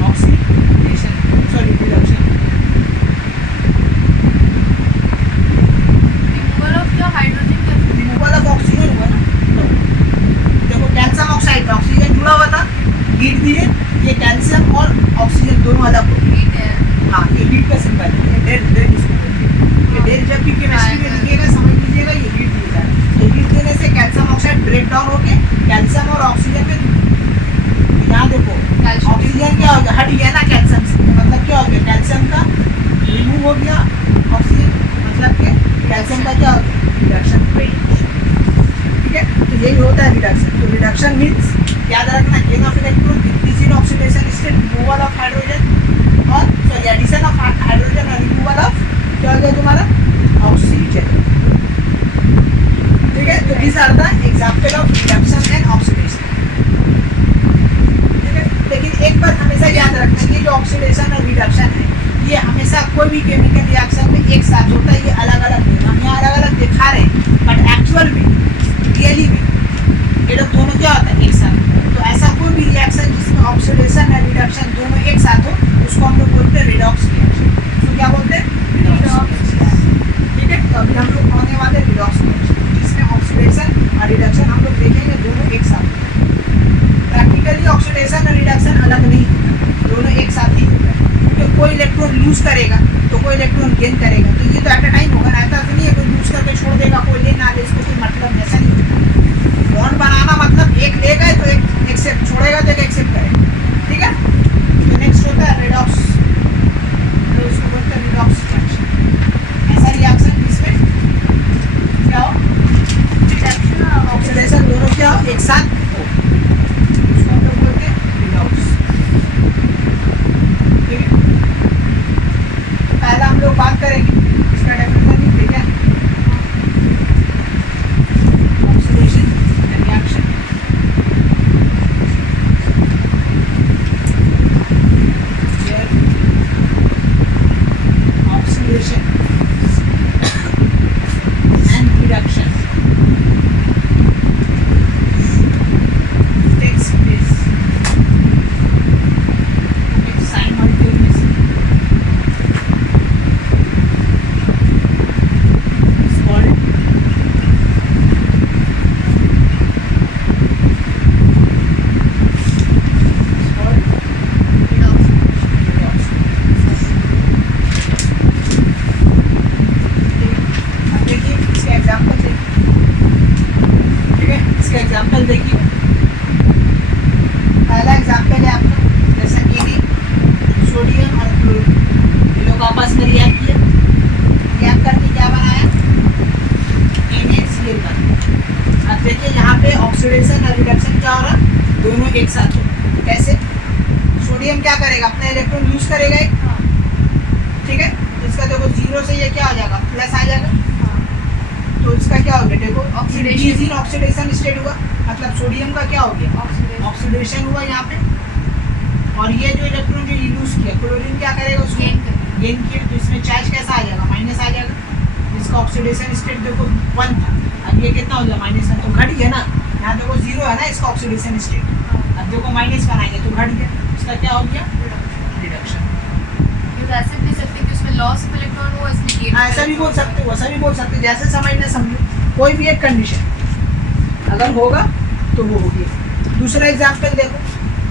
oxidation, sorry reduction. Removal of क्या, हाइड्रोजन का रिमूवल ऑफ ऑक्सीजन हुआ ना। तो देखो कैल्शियम ऑक्साइड ऑक्सीजन जुड़ा हुआ था, हीट दिए, ये कैल्शियम और ऑक्सीजन दोनों अलग हो गए। हीट है। हाँ, ये हीट का सिंबल है, ये डेल इसको बोलते हैं। ये डेल जब भी केमिस्ट्री में लिखिएगा समझ लीजिएगा ये हीट दिया है। तो हीट देने से कैल्शियम ऑक्साइड ब्रेक डाउन होके कैल्शियम और ऑक्सीजन में, यहाँ देखो ऑक्सीजन क्या हो गया, हट गया ना कैल्शियम से, मतलब क्या हो गया, कैल्शियम का रिमूव हो गया, ऑक्सीजन मतलब के कैल्शियम का क्या हो गया, रिडक्शन। ठीक है, तो यही होता है रिडक्शन। तो रिडक्शन मीन्स याद रखना, gain of electron, decrease in oxidation state, removal of hydrogen और सॉरी एडिशन ऑफ हाइड्रोजन और रिमूवल ऑफ क्या हो गया तुम्हारा, ऑक्सीजन। ठीक है, तो these are the example of reduction and oxidation। ठीक है, लेकिन एक बात हमेशा याद रखना, ये जो ऑक्सीडेशन और रिडक्शन है ये हमेशा कोई भी केमिकल रिएक्शन में एक साथ होता है, ये अलग अलग नहीं। हम यहाँ अलग अलग दिखा रहे हैं बट एक्चुअल में रियली में ये लोग दोनों क्या होता है, एक साथ। तो ऐसा कोई भी रिएक्शन जिसमें ऑक्सीडेशन और रिडक्शन दोनों एक साथ हो उसको हम लोग बोलते हैं रिडॉक्स रिएक्शन। तो क्या बोलते हैं, रिडॉक्स। ठीक है, तो अभी हम लोग होने वाले रिडॉक्स रिएक्शन जिसमें ऑक्सीडेशन और रिडक्शन हम लोग देखेंगे दोनों एक साथ। प्रैक्टिकली ऑक्सीडेशन और रिडक्शन अलग नहीं होता, दोनों एक साथ ही होता है। क्योंकि कोई इलेक्ट्रॉन लूज करेगा तो कोई इलेक्ट्रॉन गेन करेगा, तो ये तो एट अ टाइम होगा ना। ऐसा तो नहीं है कोई लूज करके छोड़ देगा, कोई ले ना ले, इसको कोई मतलब ऐसा नहीं होता। बॉन्ड बनाना मतलब एक लेगा तो एक एक्सेप्ट, छोड़ेगा तो एक एक्सेप्ट करेगा। ठीक है, तो नेक्स्ट होता है रिडॉक्स, तो उसको बोलते हैं रिडॉक्स रिएक्शन। ऐसा रिएक्शन जिसमें क्या हो, रिडक्शन और ऑक्सीडेशन दोनों क्या हो, एक साथ हो, उसको हम लोग बोलते हैं रिडॉक्स। ठीक है, पहला हम लोग बात करेंगे इसका डेफिनेशन, ठीक है, oxidation reaction. Oxidation and reduction एक साथ होगा। कैसे? सोडियम क्या करेगा, अपना इलेक्ट्रॉन यूज करेगा एक, हाँ ठीक है। इसका देखो जीरो से ये क्या हो जाएगा, प्लस आ जाएगा, हाँ तो इसका क्या हो गया, देखो Oxidation. ऑक्सीडेशन स्टेट हुआ, मतलब सोडियम का क्या हो गया, ऑक्सीडेशन ऑक्सीडेशन हुआ यहाँ पे। और ये जो इलेक्ट्रॉन जो यूज किया, क्लोरीन क्या करेगा, उसको गेन करेगा। गेन किया, तो इसमें चार्ज कैसा आ जाएगा, माइनस आ जाएगा। इसका ऑक्सीडेशन स्टेट देखो 1 था, अब ये कितना हो गया, -1, तो घट गया ना। यहाँ देखो 0 है ना इसका ऑक्सीडेशन स्टेट, अब देखो माइनस बनाएंगे तो घट गया, इसका क्या हो गया, रिडक्शन। ऐसे भी सकते कि उसमें लॉस ऑफ इलेक्ट्रॉन हुआ इसमें गेन। ऐसा भी बोल सकते हो, वैसा भी बोल सकते हो, जैसे समझना समझो। कोई भी एक कंडीशन अगर होगा तो वो होगी। दूसरा एग्जांपल देखो,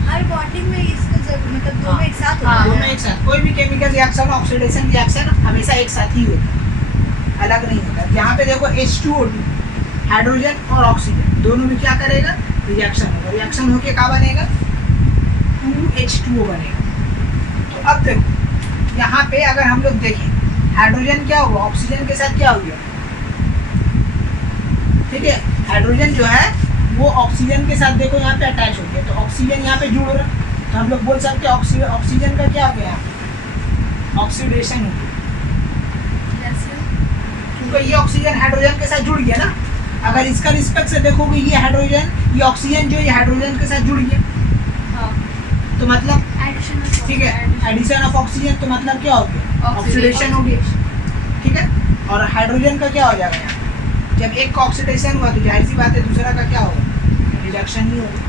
हर बॉन्डिंग में इसका जरूर मतलब दोनों एक साथ हाँ। होता है। दोनों एक साथ, कोई भी केमिकल रिएक्शन ऑक्सीडेशन रिएक्शन हमेशा एक साथ ही होता है, अलग नहीं होता। यहाँ पे देखो H2O2 हाइड्रोजन और ऑक्सीजन दोनों में क्या करेगा, रिएक्शन होगा, रिएक्शन होके क्या बनेगा, 2H2O बनेगा। तो अब देखो यहाँ पे अगर हम लोग देखें, हाइड्रोजन क्या हुआ, ऑक्सीजन के साथ क्या हो गया, ठीक है। हाइड्रोजन जो है वो ऑक्सीजन के साथ देखो यहाँ पे अटैच हो गया, तो ऑक्सीजन यहाँ पे जुड़ रहा, तो हम लोग बोल सकते हैं ऑक्सीजन का क्या हो गया, ऑक्सीडेशन हो गया, क्योंकि ये ऑक्सीजन हाइड्रोजन के साथ जुड़ गया ना। अगर इसका रिस्पेक्ट से देखोगे, ये हाइड्रोजन, ये ऑक्सीजन जो ये हाइड्रोजन के साथ जुड़ गया, हाँ तो मतलब एडिशन ठीक है, एडिशन ऑफ ऑक्सीजन, तो मतलब क्या हो गया, ऑक्सीडेशन हो गया, ठीक है। और हाइड्रोजन का क्या हो जाएगा यहाँ, जब एक का ऑक्सीडेशन हुआ तो जाहिर सी बात है दूसरा का क्या होगा, रिडक्शन ही होगा,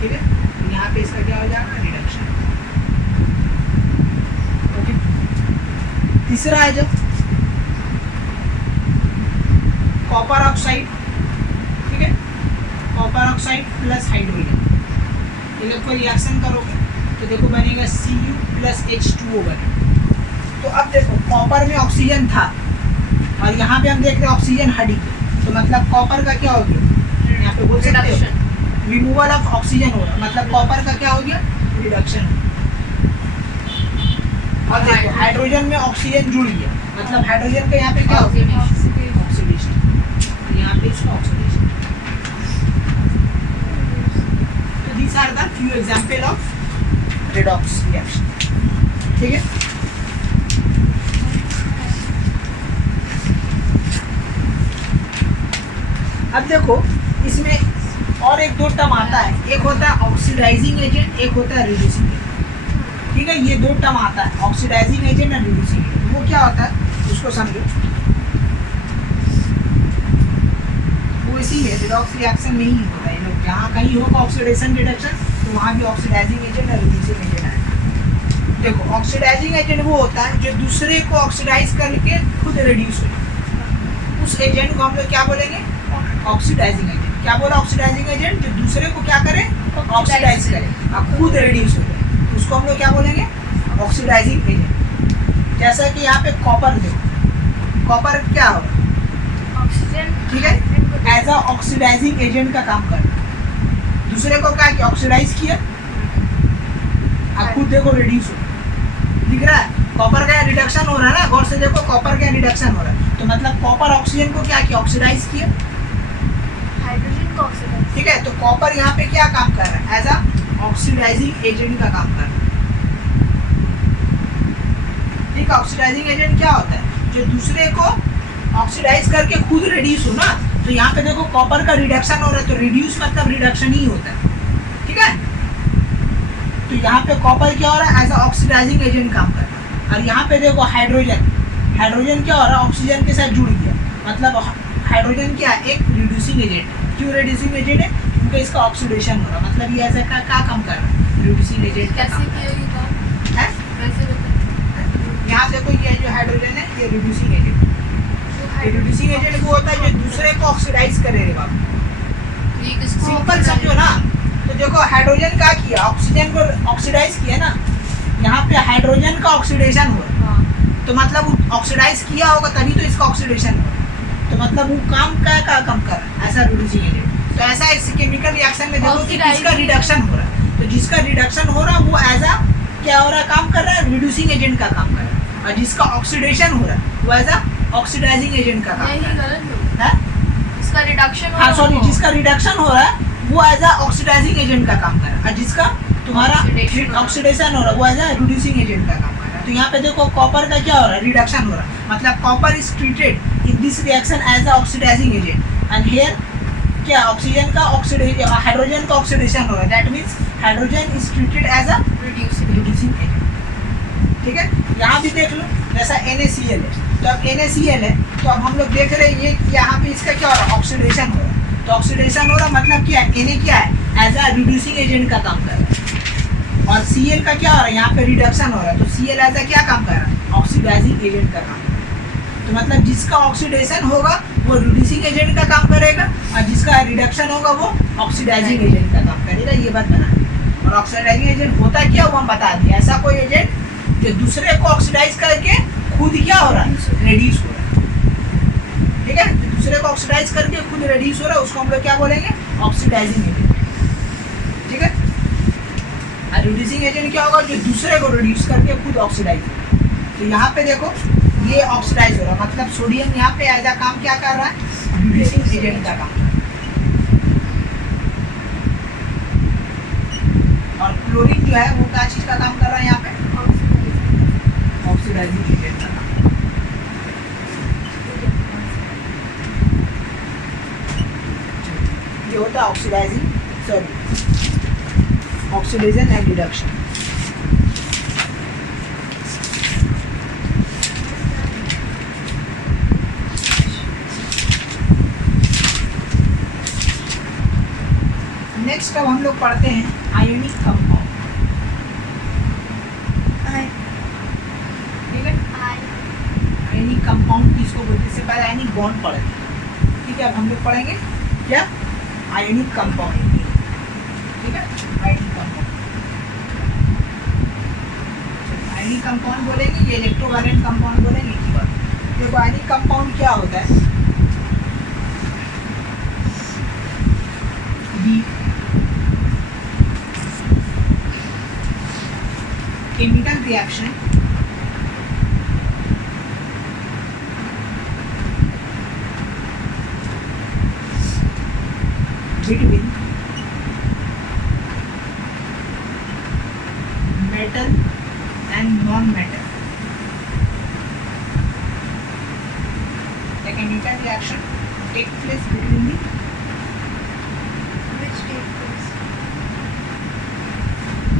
ठीक है। तो यहाँ पे इसका क्या हो जाएगा, रिडक्शन। ओके, तीसरा है जब कॉपर ऑक्साइड, ठीक है, कॉपर ऑक्साइड प्लस हाइड्रोजन, ये लोग को रिएक्शन करोगे तो देखो बनेगा Cu प्लस H2O बनेगा। तो अब देखो कॉपर में ऑक्सीजन था और यहाँ पे हम देख रहे हैं ऑक्सीजन हट गया, तो मतलब कॉपर का क्या हो गया, यहाँ पे बोल सकते हो रिडक्शन। रिमूवल ऑफ ऑक्सीजन हो रहा, मतलब कॉपर का क्या हो गया, रिडक्शन। और देखो हाइड्रोजन में ऑक्सीजन जुड़ गया, मतलब हाइड्रोजन का यहाँ पे क्या हो गया, ऑक्सीडेशन, तो यहाँ पे इसका ऑक्सीडेशन। तो these are the few example of redox reaction, ठीक है। अब देखो इसमें और एक दो टर्म आता है, एक होता है ऑक्सीडाइजिंग एजेंट, एक होता है रिड्यूसिंग एजेंट, ठीक है। ये दो टर्म आता है, ऑक्सीडाइजिंग एजेंट और रिड्यूसिंग एजेंट। वो क्या होता है उसको समझो, वो इसी है रिडॉक्स रिएक्शन में ही होता है, लोग जहाँ कहीं होगा ऑक्सीडेशन रिडक्शन तो वहाँ भी ऑक्सीडाइजिंग एजेंट और रिड्यूसिंग एजेंट आएगा। देखो ऑक्सीडाइजिंग एजेंट वो होता है जो दूसरे को ऑक्सीडाइज करके खुद रिड्यूस हो, उस एजेंट को हम लोग क्या बोलेंगे, ऑक्सीडाइजिंग एजेंट। क्या बोला, ऑक्सीडाइजिंग एजेंट जो दूसरे को क्या करे, ऑक्सीडाइज करे और खुद रिड्यूस हो जाए, उसको हम लोग क्या बोलेंगे, ऑक्सीडाइजिंग एजेंट। जैसा कि यहाँ पे कॉपर देखो, कॉपर क्या होगा, ऑक्सीजन, ठीक है, एज अ ऑक्सीडाइजिंग एजेंट का काम करना, दूसरे को क्या किया, ऑक्सीडाइज किया और खुद देखो रिड्यूस हो, दिख रहा है। कॉपर का रिडक्शन हो रहा है ना, गौर से देखो कॉपर का रिडक्शन हो रहा है, तो मतलब कॉपर ऑक्सीजन को क्या किया, ऑक्सीडाइज किया, हाइड्रोजन को ऑक्सीडाइज, ठीक है। तो कॉपर यहाँ पे क्या काम कर रहा है, एज अ ऑक्सीडाइजिंग एजेंट का काम कर रहा है, ठीक है। ऑक्सीडाइजिंग एजेंट क्या होता है, जो दूसरे को ऑक्सीडाइज करके खुद रिड्यूस हो ना, तो यहाँ पे देखो कॉपर का रिडक्शन हो रहा है, तो रिड्यूस मतलब रिडक्शन ही होता है, ठीक है। तो यहाँ पे कॉपर क्या हो रहा है, एज अ ऑक्सीडाइजिंग एजेंट काम कर रहा है। और यहाँ पे देखो हाइड्रोजन, हाइड्रोजन क्या हो रहा है, ऑक्सीजन के साथ जुड़ गया, मतलब हाइड्रोजन क्या है, एक रिड्यूसिंग एजेंट। क्यों रिड्यूसिंग एजेंट है, क्योंकि इसका ऑक्सीडेशन हो रहा है, मतलब ये ऐसा क्या काम कर रहा है, रिड्यूसिंग एजेंट का कैसे काम किया ये काम, कर रहा है। वैसे बताइए। यहाँ देखो ये जो हाइड्रोजन है ये रिड्यूसिंग एजेंट, ये रिड्यूसिंग एजेंट वो होता है जो दूसरे को ऑक्सीडाइज करे रे बाबू, ये किसको सिंपल समझो ना। तो देखो हाइड्रोजन का किया, ऑक्सीजन को ऑक्सीडाइज किया ना, यहाँ पे हाइड्रोजन का ऑक्सीडेशन हुआ, हाँ तो मतलब ऑक्सीडाइज किया होगा तभी तो इसका ऑक्सीडेशन हुआ, तो मतलब वो काम का काम कर रहा है, ऐसा रिड्यूसिंग एजेंट। तो ऐसा इस केमिकल रिएक्शन में देखो कि जिसका रिडक्शन हो रहा है, तो जिसका रिडक्शन हो रहा है वो एज अ क्या हो रहा है, काम कर रहा है, रिड्यूसिंग एजेंट का काम कर रहा है, और जिसका ऑक्सीडेशन हो रहा है वो एज अ ऑक्सीडाइजिंग एजेंट का काम कर यही रहा गलत हो है। इसका रिडक्शन हो हाँ रहा सॉरी, हो। जिसका रिडक्शन हो रहा है वो एज अ ऑक्सीडाइजिंग एजेंट का काम कर रहा है, और जिसका तुम्हारा Oxidation ऑक्सीडेशन हो रहा है वो एज अ रिड्यूसिंग एजेंट का काम कर रहा है। तो यहाँ पे देखो कॉपर का क्या हो रहा है, रिडक्शन हो रहा है, मतलब copper is treated in this reaction as a oxidizing agent, and here क्या ऑक्सीजन का ऑक्सीडेशन, हाइड्रोजन का ऑक्सीडेशन हो रहा है, that means hydrogen is treated as a reducing reducing agent. ठीक है, यहाँ भी देख लो जैसा NaCl है, तो अब NaCl है तो अब हम लोग देख रहे हैं ये यहाँ पे इसका क्या हो रहा है, ऑक्सीडेशन हो रहा है। तो ऑक्सीडेशन हो रहा मतलब क्या है, Na क्या है, एज अ रिड्यूसिंग एजेंट का काम कर रहा है, और Cl का क्या हो रहा है, यहाँ पे रिडक्शन हो रहा है, तो Cl एज अ क्या काम कर रहा है, ऑक्सीडाइजिंग एजेंट का काम कर रहा है। तो मतलब जिसका ऑक्सीडेशन होगा वो रिड्यूसिंग एजेंट का काम करेगा, और जिसका रिडक्शन होगा वो ऑक्सीडाइजिंग एजेंट का काम करेगा, ये बात बना दी। और ऑक्सीडाइजिंग एजेंट होता क्या वो हम बता दिए, ऐसा कोई एजेंट जो दूसरे को ऑक्सीडाइज करके खुद क्या हो रहा है, रेड्यूस हो रहा है। ठीक है, तो दूसरे को ऑक्सीडाइज करके खुद रेड्यूस हो रहा है, उसको हम लोग क्या बोलेंगे, ऑक्सीडाइजिंग एजेंट। ठीक है, और रिड्यूसिंग एजेंट क्या होगा, जो दूसरे को रिड्यूस करके खुद ऑक्सीडाइज हो रहा है। तो यहाँ पे देखो ये ऑक्सीडाइज हो रहा है, मतलब सोडियम यहाँ पे एज अ काम क्या कर रहा है, रिड्यूसिंग एजेंट का काम कर रहा है। और क्लोरीन जो है वो क्या चीज का काम कर रहा है, यहाँ पे ऑक्सीडाइजिंग एजेंट का काम। ये होता है oxidizing, sorry oxidation and reduction. Next अब हम लोग पढ़ते हैं आयोनिक कंपाउंड। ठीक है, आयनिक कंपाउंड किसको बोलते हैं, इससे पहले आयनिक बॉन्ड पढ़े। ठीक है, अब हम लोग पढ़ेंगे क्या, आयनिक कंपाउंड। ठीक है, आयनिक कंपाउंड, आयनिक कंपाउंड बोलेंगे, ये इलेक्ट्रोवैलेंट कंपाउंड बोलेंगे की बात। देखो आयनिक कंपाउंड क्या होता है, chemical reaction between metal and non-metal. The chemical reaction takes place between the Which take place?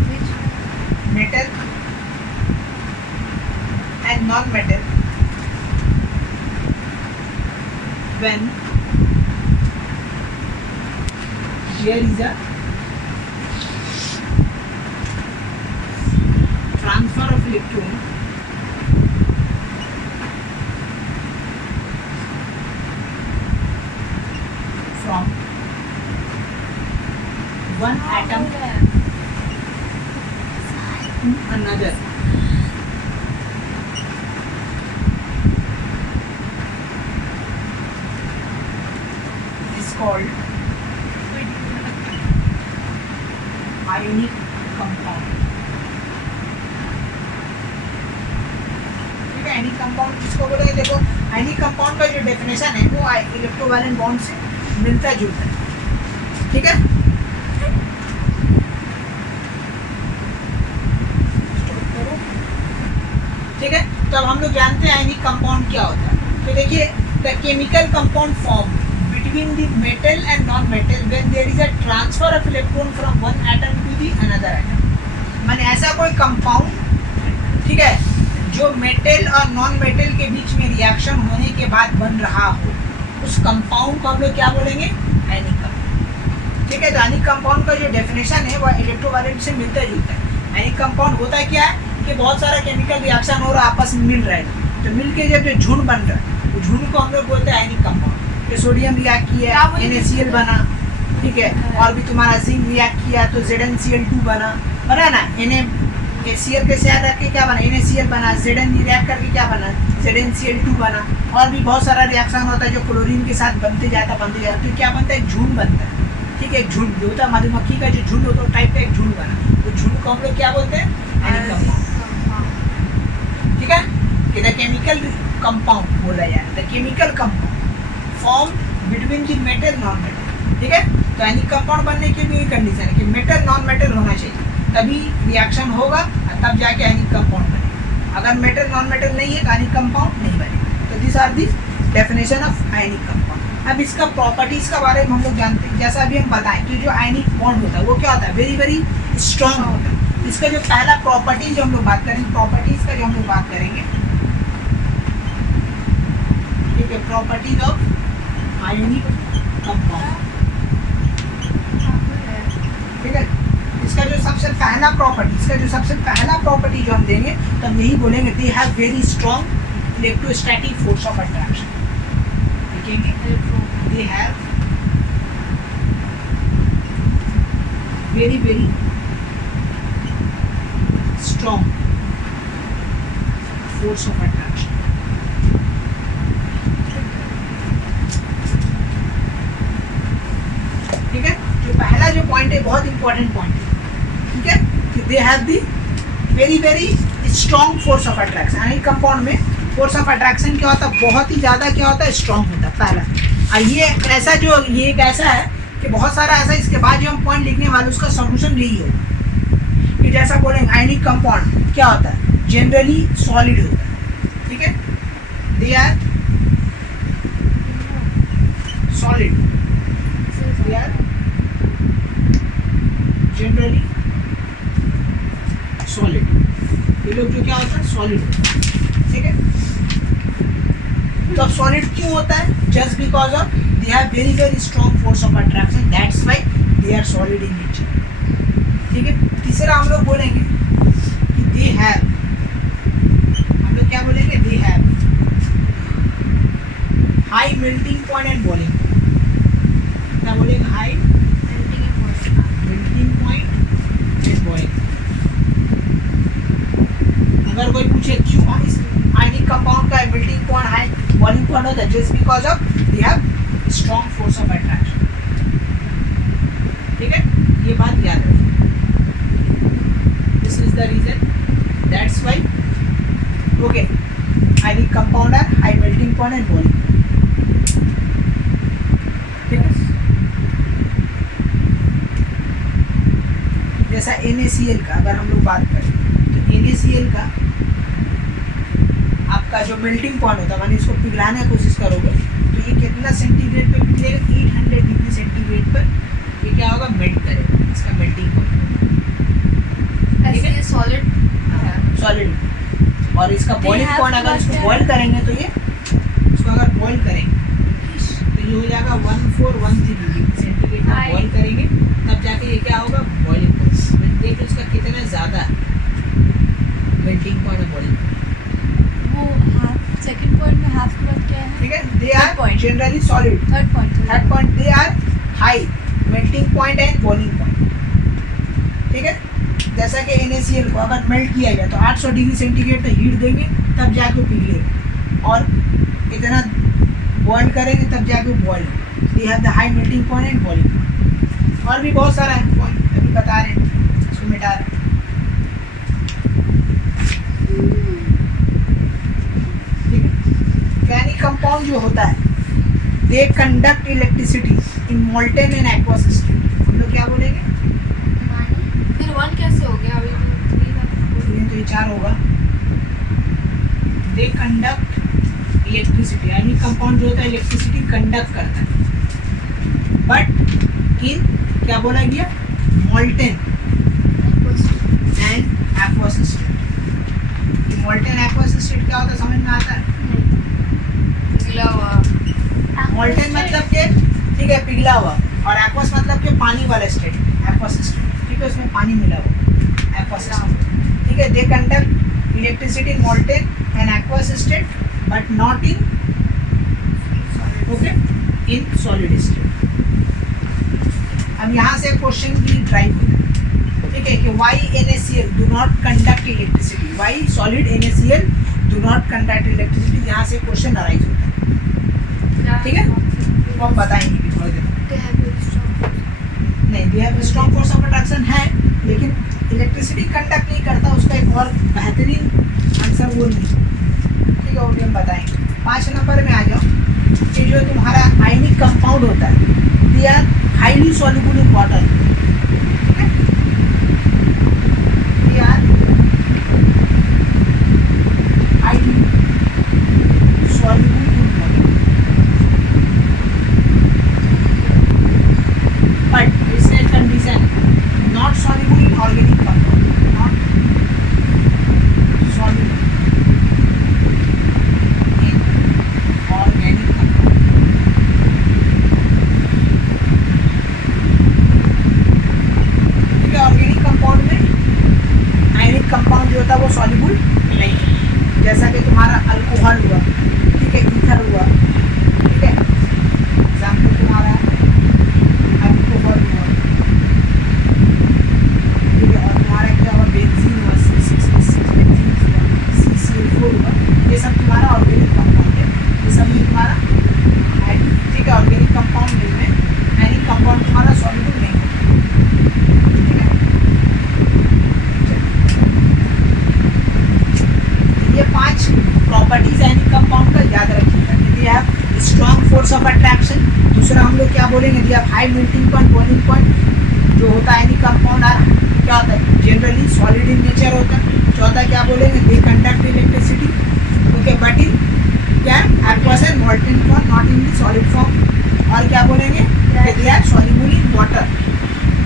Which? metal and non-metal when there is a transfer of electron from one atom to another. Is called ionic compound. ठीक है, ionic compound किसको बोलेंगे, देखो आयनिक compound का जो definition है वो electrovalent bond से मिलता जुलता है। ठीक है, ठीक है, तो अब हम लोग जानते हैं आयनिक कंपाउंड क्या होता है। तो देखिए the chemical compound form between the metal and non-metal when there is a transfer of electron from one atom to the another atom। माने ऐसा कोई कंपाउंड, ठीक है, जो मेटल और नॉन मेटल के बीच में रिएक्शन होने के बाद बन रहा हो, उस कंपाउंड को हम लोग क्या बोलेंगे, आयनिक कंपाउंड। ठीक है, तो आयनिक कंपाउंड का जो डेफिनेशन है वह इलेक्ट्रोवैलेंट से मिलता जुलता है। आयनिक कंपाउंड होता क्या है कि बहुत सारा केमिकल रिएक्शन हो रहा है, आपस में मिल रहा है, तो मिल के जब जो झुंड बन रहा है तो झुंड को हम लोग बोलते हैं आयनिक कंपाउंड। ये सोडियम रिएक्ट किया NaCl बना, ठीक है, और भी तुम्हारा जिंक रिएक्ट किया तो ZnCl2 बना ना, NaCl के साथ रख के क्या बना, NaCl बना, Zn रिएक्ट करके क्या बना, ZnCl2 बना। और भी बहुत सारा रिएक्शन होता है जो क्लोरीन के साथ बनते जाता तो क्या बनता है, झुंड बनता है। ठीक है, झुंड जो होता है मधुमक्खी का जो झुंड होता है टाइप का एक झुंड बना, तो झुंड को हम लोग क्या बोलते हैं, आयनिक कंपाउंड। ठीक है, कि द केमिकल कंपाउंड बोला जाए, the chemical compound formed between the metal non-metal ठीक है। तो आयनिक कंपाउंड बनने की भी कंडीशन है कि मेटल नॉन मेटल होना चाहिए, तभी रिएक्शन होगा और तब जाके आयनिक कंपाउंड बनेगा। अगर मेटल नॉन मेटल नहीं है तो आयनिक कंपाउंड नहीं बनेगा। तो this are the definition of ionic compound. अब इसका प्रॉपर्टीज के बारे में हम लोग जानते हैं। जैसा अभी हम बताएं कि जो आयनिक बॉन्ड होता है वो क्या होता है, वेरी वेरी स्ट्रांग होता है। इसका जो पहला प्रॉपर्टीज जो हम लोग बात करेंगे, प्रॉपर्टीज का जो हम लोग बात करेंगे, ठीक है, प्रॉपर्टीज ऑफ आयनिक कंपाउंड, ठीक है। इसका जो सबसे पहला प्रॉपर्टी जो हम देंगे तो हम यही बोलेंगे, they have very strong electrostatic force of attraction. लिखेंगे, they have very very strong force of attraction. ठीक है, जो पहला जो पॉइंट है बहुत इंपॉर्टेंट पॉइंट है, ठीक है, कि they have the very very strong force of attraction. यानी कंपाउंड में फोर्स ऑफ अट्रैक्शन क्या होता है, बहुत ही ज़्यादा क्या होता है, स्ट्रॉन्ग होता है पहला। और ये ऐसा जो ये एक ऐसा है कि बहुत सारा ऐसा, इसके बाद जो हम पॉइंट लिखने वाले उसका सोल्यूशन यही होगा कि जैसा बोलेंगे आयनिक कंपाउंड क्या होता है, जनरली सॉलिड होता है, ठीक है, they are solid, they are generally solid. ये लोग जो क्या होता है, सॉलिड होता है, ठीक है। तो अब सॉलिड क्यों होता है, just because of they have very very strong force of attraction, that's why they are solid in nature, ठीक है। तीसरा हम लोग बोलेंगे कि दे हैव, हम लोग क्या बोलेंगे, they have high melting point and boiling point. क्या बोलेंगे, high melting point and boiling. अगर कोई पूछे क्यों इस आयनिक कंपाउंड का melting point high boiling point होता है, just because of they have strong force of attraction, ठीक है। ये बात याद रखें, this is the reason, that's why okay ionic compound are high melting point and boiling, ठीक है। जैसा NaCl का अगर हम लोग बात करें तो NaCl का आपका जो मेल्टिंग पॉइंट होता है, मानी इसको पिघलाने की कोशिश करोगे तो ये कितना सेंटीग्रेड पे पिघलेगा, 800 डिग्री सेंटीग्रेड पर ये क्या होगा, मेल्ट करेगा, इसका मेल्टिंग पॉइंट, ठीक है, सॉलिड सॉलिड। और इसका बॉइलिंग पॉइंट अगर इसको बॉईल करेंगे तो ये, इसको अगर बॉईल करेंगे तो ये हो जाएगा 1413 डिग्री सेंटीग्रेड पर बॉईल करेंगे, तब जाके ये क्या होगा, बॉइलिंग पॉइंट। देखो इसका कितना ज़्यादा है मेल्टिंग पॉइंट और बॉइलिंग पॉइंट। वो हाफ, सेकंड पॉइंट में हाफ के बाद क्या है, ठीक है, they are generally solid. Third point they are high melting point and boiling point, ठीक है। जैसा कि NaCl को अगर मेल्ट किया जाए तो 800 डिग्री सेंटीग्रेड पे हीट देंगे तब जाके पिघलेगा, और इतना बॉईल करेंगे तब जाके बॉईल होगा। They have the high melting point and boiling point. और भी बहुत सारा है पॉइंट, अभी बता रहे हैं, इसको मिटा रहे हैं, ठीक है। यानी कंपाउंड जो होता है दे conduct electricity in molten and aqueous state. हम लोग क्या बोलेंगे, फिर 1 कैसे हो गया, अभी तो 3 था, तो ये 4 होगा। दे कंडक्ट इलेक्ट्रिसिटी, यानी कंपाउंड जो होता है इलेक्ट्रिसिटी कंडक्ट करता है, बट इन क्या बोला गया, molten and aqueous state. Molten aqueous state क्या होता है, समझ में आता है, पिघला हुआ, मोल्टेन मतलब के, ठीक है, पिघला हुआ, और एक्वस मतलब के पानी वाला स्टेट, एक्वस स्टेट, ठीक है, उसमें पानी मिला हुआ, एक्वस स्टेट, ठीक है। दे conduct electricity in molten and aqueous state but not in, okay, in solid state. अब यहाँ से क्वेश्चन की ड्राइव होगा, ठीक है, कि why NaCl do not conduct electricity, why solid NaCl do not conduct electricity, यहाँ से क्वेश्चन अराइज होता है, ठीक है। वो हम बताएंगे कि थोड़ी देर नहीं, दे have strong force of attraction है, लेकिन इलेक्ट्रिसिटी कंडक्ट नहीं करता, उसका एक और बेहतरीन आंसर वो नहीं, ठीक है, वो भी हम बताएंगे। 5 नंबर में आ जाओ, कि जो तुम्हारा आयनिक कंपाउंड होता है, they are highly soluble in water, ठीक है, they are highly soluble in water, but it's a condition not soluble in organic compound, not soluble in organic compound. ठीक है, ऑर्गेनिक कंपाउंड में आयनिक कंपाउंड जो होता है वो सॉल्युबल नहीं है, जैसा कि तुम्हारा अल्कोहल हुआ, ठीक है, ईथर हुआ, ठीक है, एग्जाम्पल तुम्हारा अल्कोहल हुआ, ठीक है, और तुम्हारा क्या हुआ, बेंजीन हुआ, C6H6 बेंजीन हुआ, CCl4 हुआ, ये सब तुम्हारा ऑर्गेनिक कंपाउंड है, ये सब में तुम्हारा ठीक है, ऑर्गेनिक कंपाउंड में आयनिक कंपाउंड तुम्हारा सॉल्युबल नहीं है, ठीक है। ये 5 प्रॉपर्टीज आयनिक कंपाउंड का याद रखिएगा। यदि आप स्ट्रॉन्ग फोर्स ऑफ अट्रैक्शन, दूसरा हम लोग क्या बोलेंगे, यदि आप high melting point, boiling point जो होता है आयनिक कंपाउंड क्या होता है, जनरली सॉलिड इन नेचर होता है। चौथा क्या बोलेंगे, they conduct electricity, okay, but in क्या aqueous and molten form, not in the solid form. और क्या बोलेंगे, they are soluble in water,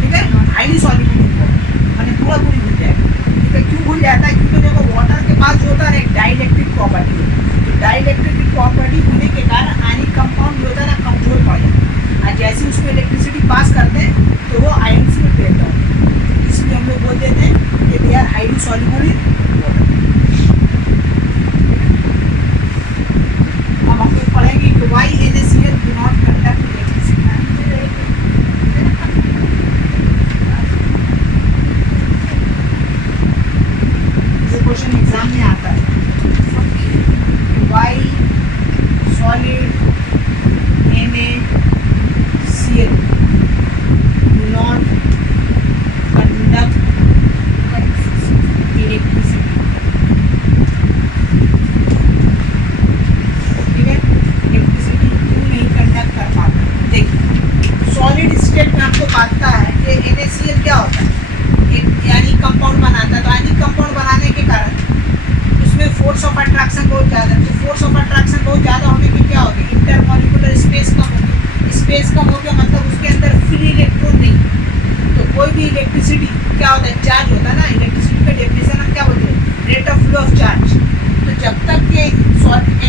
ठीक है, हाईली सॉल्युबल इन वाटर, मैंने पूरा पूरी भूल जाएगा, ठीक है। क्यों भूल जाता है, क्योंकि देखो वाटर के पास जो होता है एक डाइलेक्ट्रिक प्रॉपर्टी है, तो डाइलेक्ट्रिक प्रॉपर्टी होने के कारण आयनिक कंपाउंड जो होता है ना कमजोर पड़ जाता है, और जैसे ही उसमें इलेक्ट्रिसिटी पास करते हैं तो वो आयन्स में ब्रेक डाउन होता है, इसलिए हम लोग बोल देते हैं कि they are highly soluble in water. अब हम लोग पढ़ेंगे कि why NaCl do not conduct electricity. ये क्वेश्चन एग्जाम में आता है, why solid NaCl do not conduct electricity, ठीक है, इलेक्ट्रिसिटी क्यों नहीं कंडक्ट कर पाता। देखिए सॉलिड स्टेट में आपको पता है कि NaCl क्या होता है, एक यानी कंपाउंड बनाता है, तो आयनिक कंपाउंड बनाने के कारण उसमें फोर्स ऑफ अट्रैक्शन बहुत ज़्यादा है, तो फोर्स ऑफ अट्रैक्शन बहुत ज़्यादा होने के क्या होगी, इंटरमॉलिक्यूलर स्पेस कम होगी, स्पेस कम हो गया मतलब उसके अंदर फ्री इलेक्ट्रॉन नहीं, तो कोई भी इलेक्ट्रिसिटी क्या होता है, चार्ज होता है ना, इलेक्ट्रिसिटी का डेफिनेशन हम क्या बोलते हैं, rate of flow of charge. तो जब तक के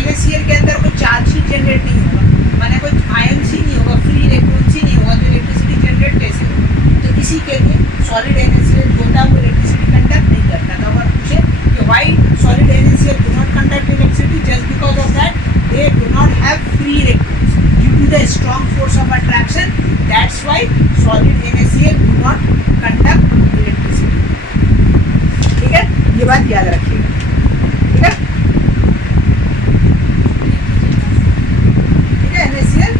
NaCl के अंदर कोई चार्ज ही जनरेट नहीं होगा, माने कोई आयन्स ही नहीं होगा, फ्री इलेक्ट्रॉन्स ही नहीं होगा, तो इलेक्ट्रिसिटी जनरेट कैसे होगी। तो इसी के लिए सॉलिड NaCl होता है वो इलेक्ट्रिसिटी कंडक्ट नहीं करता था। अगर पूछे कि why solid NaCl do not conduct electricity, just because of that they do not have free electrons due to the strong force of attraction, that's why solid NaCl do not conduct electricity, ठीक है, ये बात याद रखिएगा, ठीक है, ठीक है। NaCl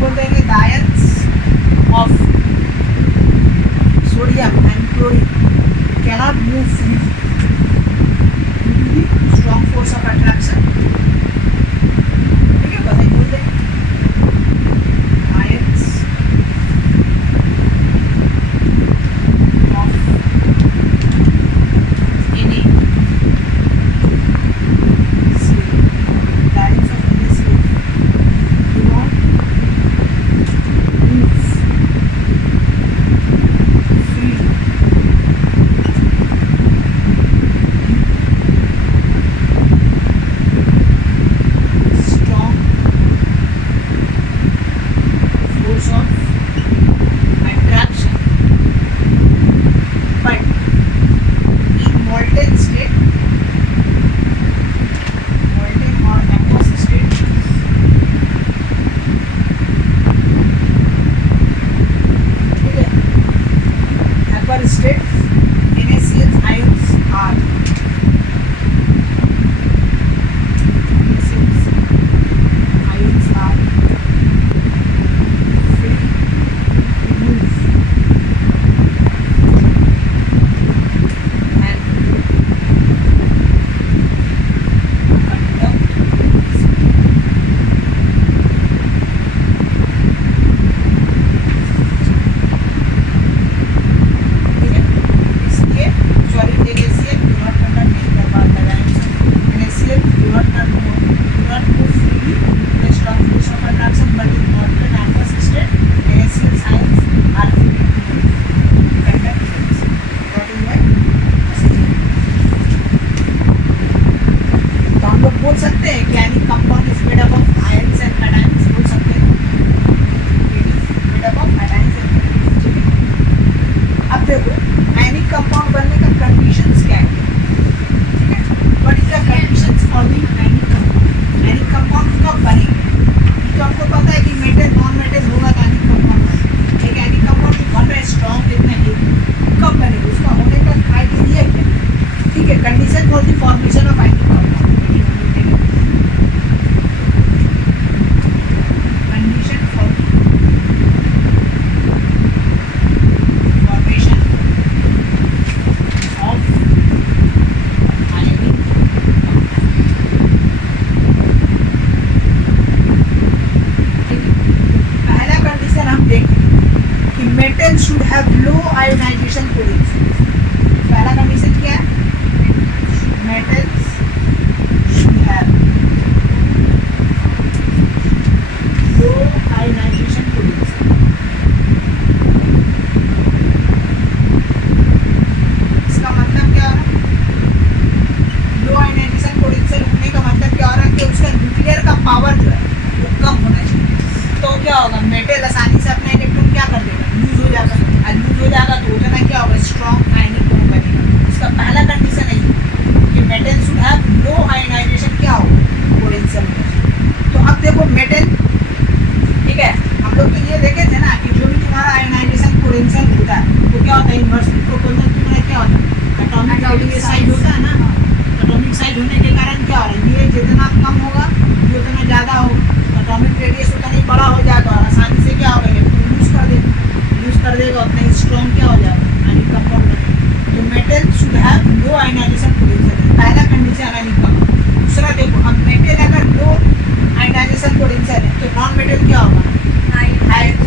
बोल देंगे the ions of sodium and chlorine cannot move freely due to the strong force of attraction, ठीक है, बताइए बोल दें देखो आयनिक कंपाउंड बनने का कंडीशंस क्या है, ठीक है, what is the conditions for the ionic compound, ionic compound कब बनेंगे, तो हमको पता है कि मेटल नॉन मेटल होगा तो आयनिक कंपाउंड बनेगा, एक आयनिक कंपाउंड जो बन रहा है स्ट्रॉन्ग इतना है कब बनेगा, उसका होने का क्राइटेरिया क्या है, ठीक है, condition for the formation of ionic compound, condition for formation of ionic पहला कंडीशन हम देखें कि metal should have low ionization potential, पहला कंडीशन क्या है, metals should have low ionization potential, इसका मतलब क्या हो रहा है, लो आयोनाइजेशन पोटेंशियल होने का मतलब क्या हो रहा है कि उसका न्यूक्लियर का पावर जो है वो कम होना चाहिए, तो क्या होगा मेटल आसानी से अपना इलेक्ट्रॉन क्या कर देगा, लूज हो जाएगा, और लूज हो जाएगा तो उतना क्या होगा स्ट्रॉन्ग आयनिक बॉन्ड बनेगा, इसका पहला कंडीशन है कि metal should have low ionization क्या होगा पोटेंशियल होगा, तो अब देखो मेटल, ठीक है, हम लोग तो ये देखे थे ना कि जो भी तुम्हारा आयोनाइजेशन पोटेंशियल होता है वो क्या होता है इन्वर्सली प्रोपोर्शनल तुम्हारा क्या होता है एटॉमिक रेडियस साइज होता है ना, एटॉमिक साइज होने के कारण क्या हो रहा है, ये जितना कम होगा ये उतना ज़्यादा होगा, एटॉमिक रेडियस उतना ही बड़ा हो जाएगा और आसानी से क्या होगा इलेक्ट्रॉन यूज कर देगा उतना ही स्ट्रॉन्ग क्या हो जाएगा आयनिक कंपाउंड बनेगा, तो metal should have low ionization potential, पहला कंडीशन आयनिक कंपाउंड, दूसरा देखो अब मेटल अगर लो आयोनाइजेशन पोटेंशियल है तो नॉन मेटल क्या होगा हाई, तो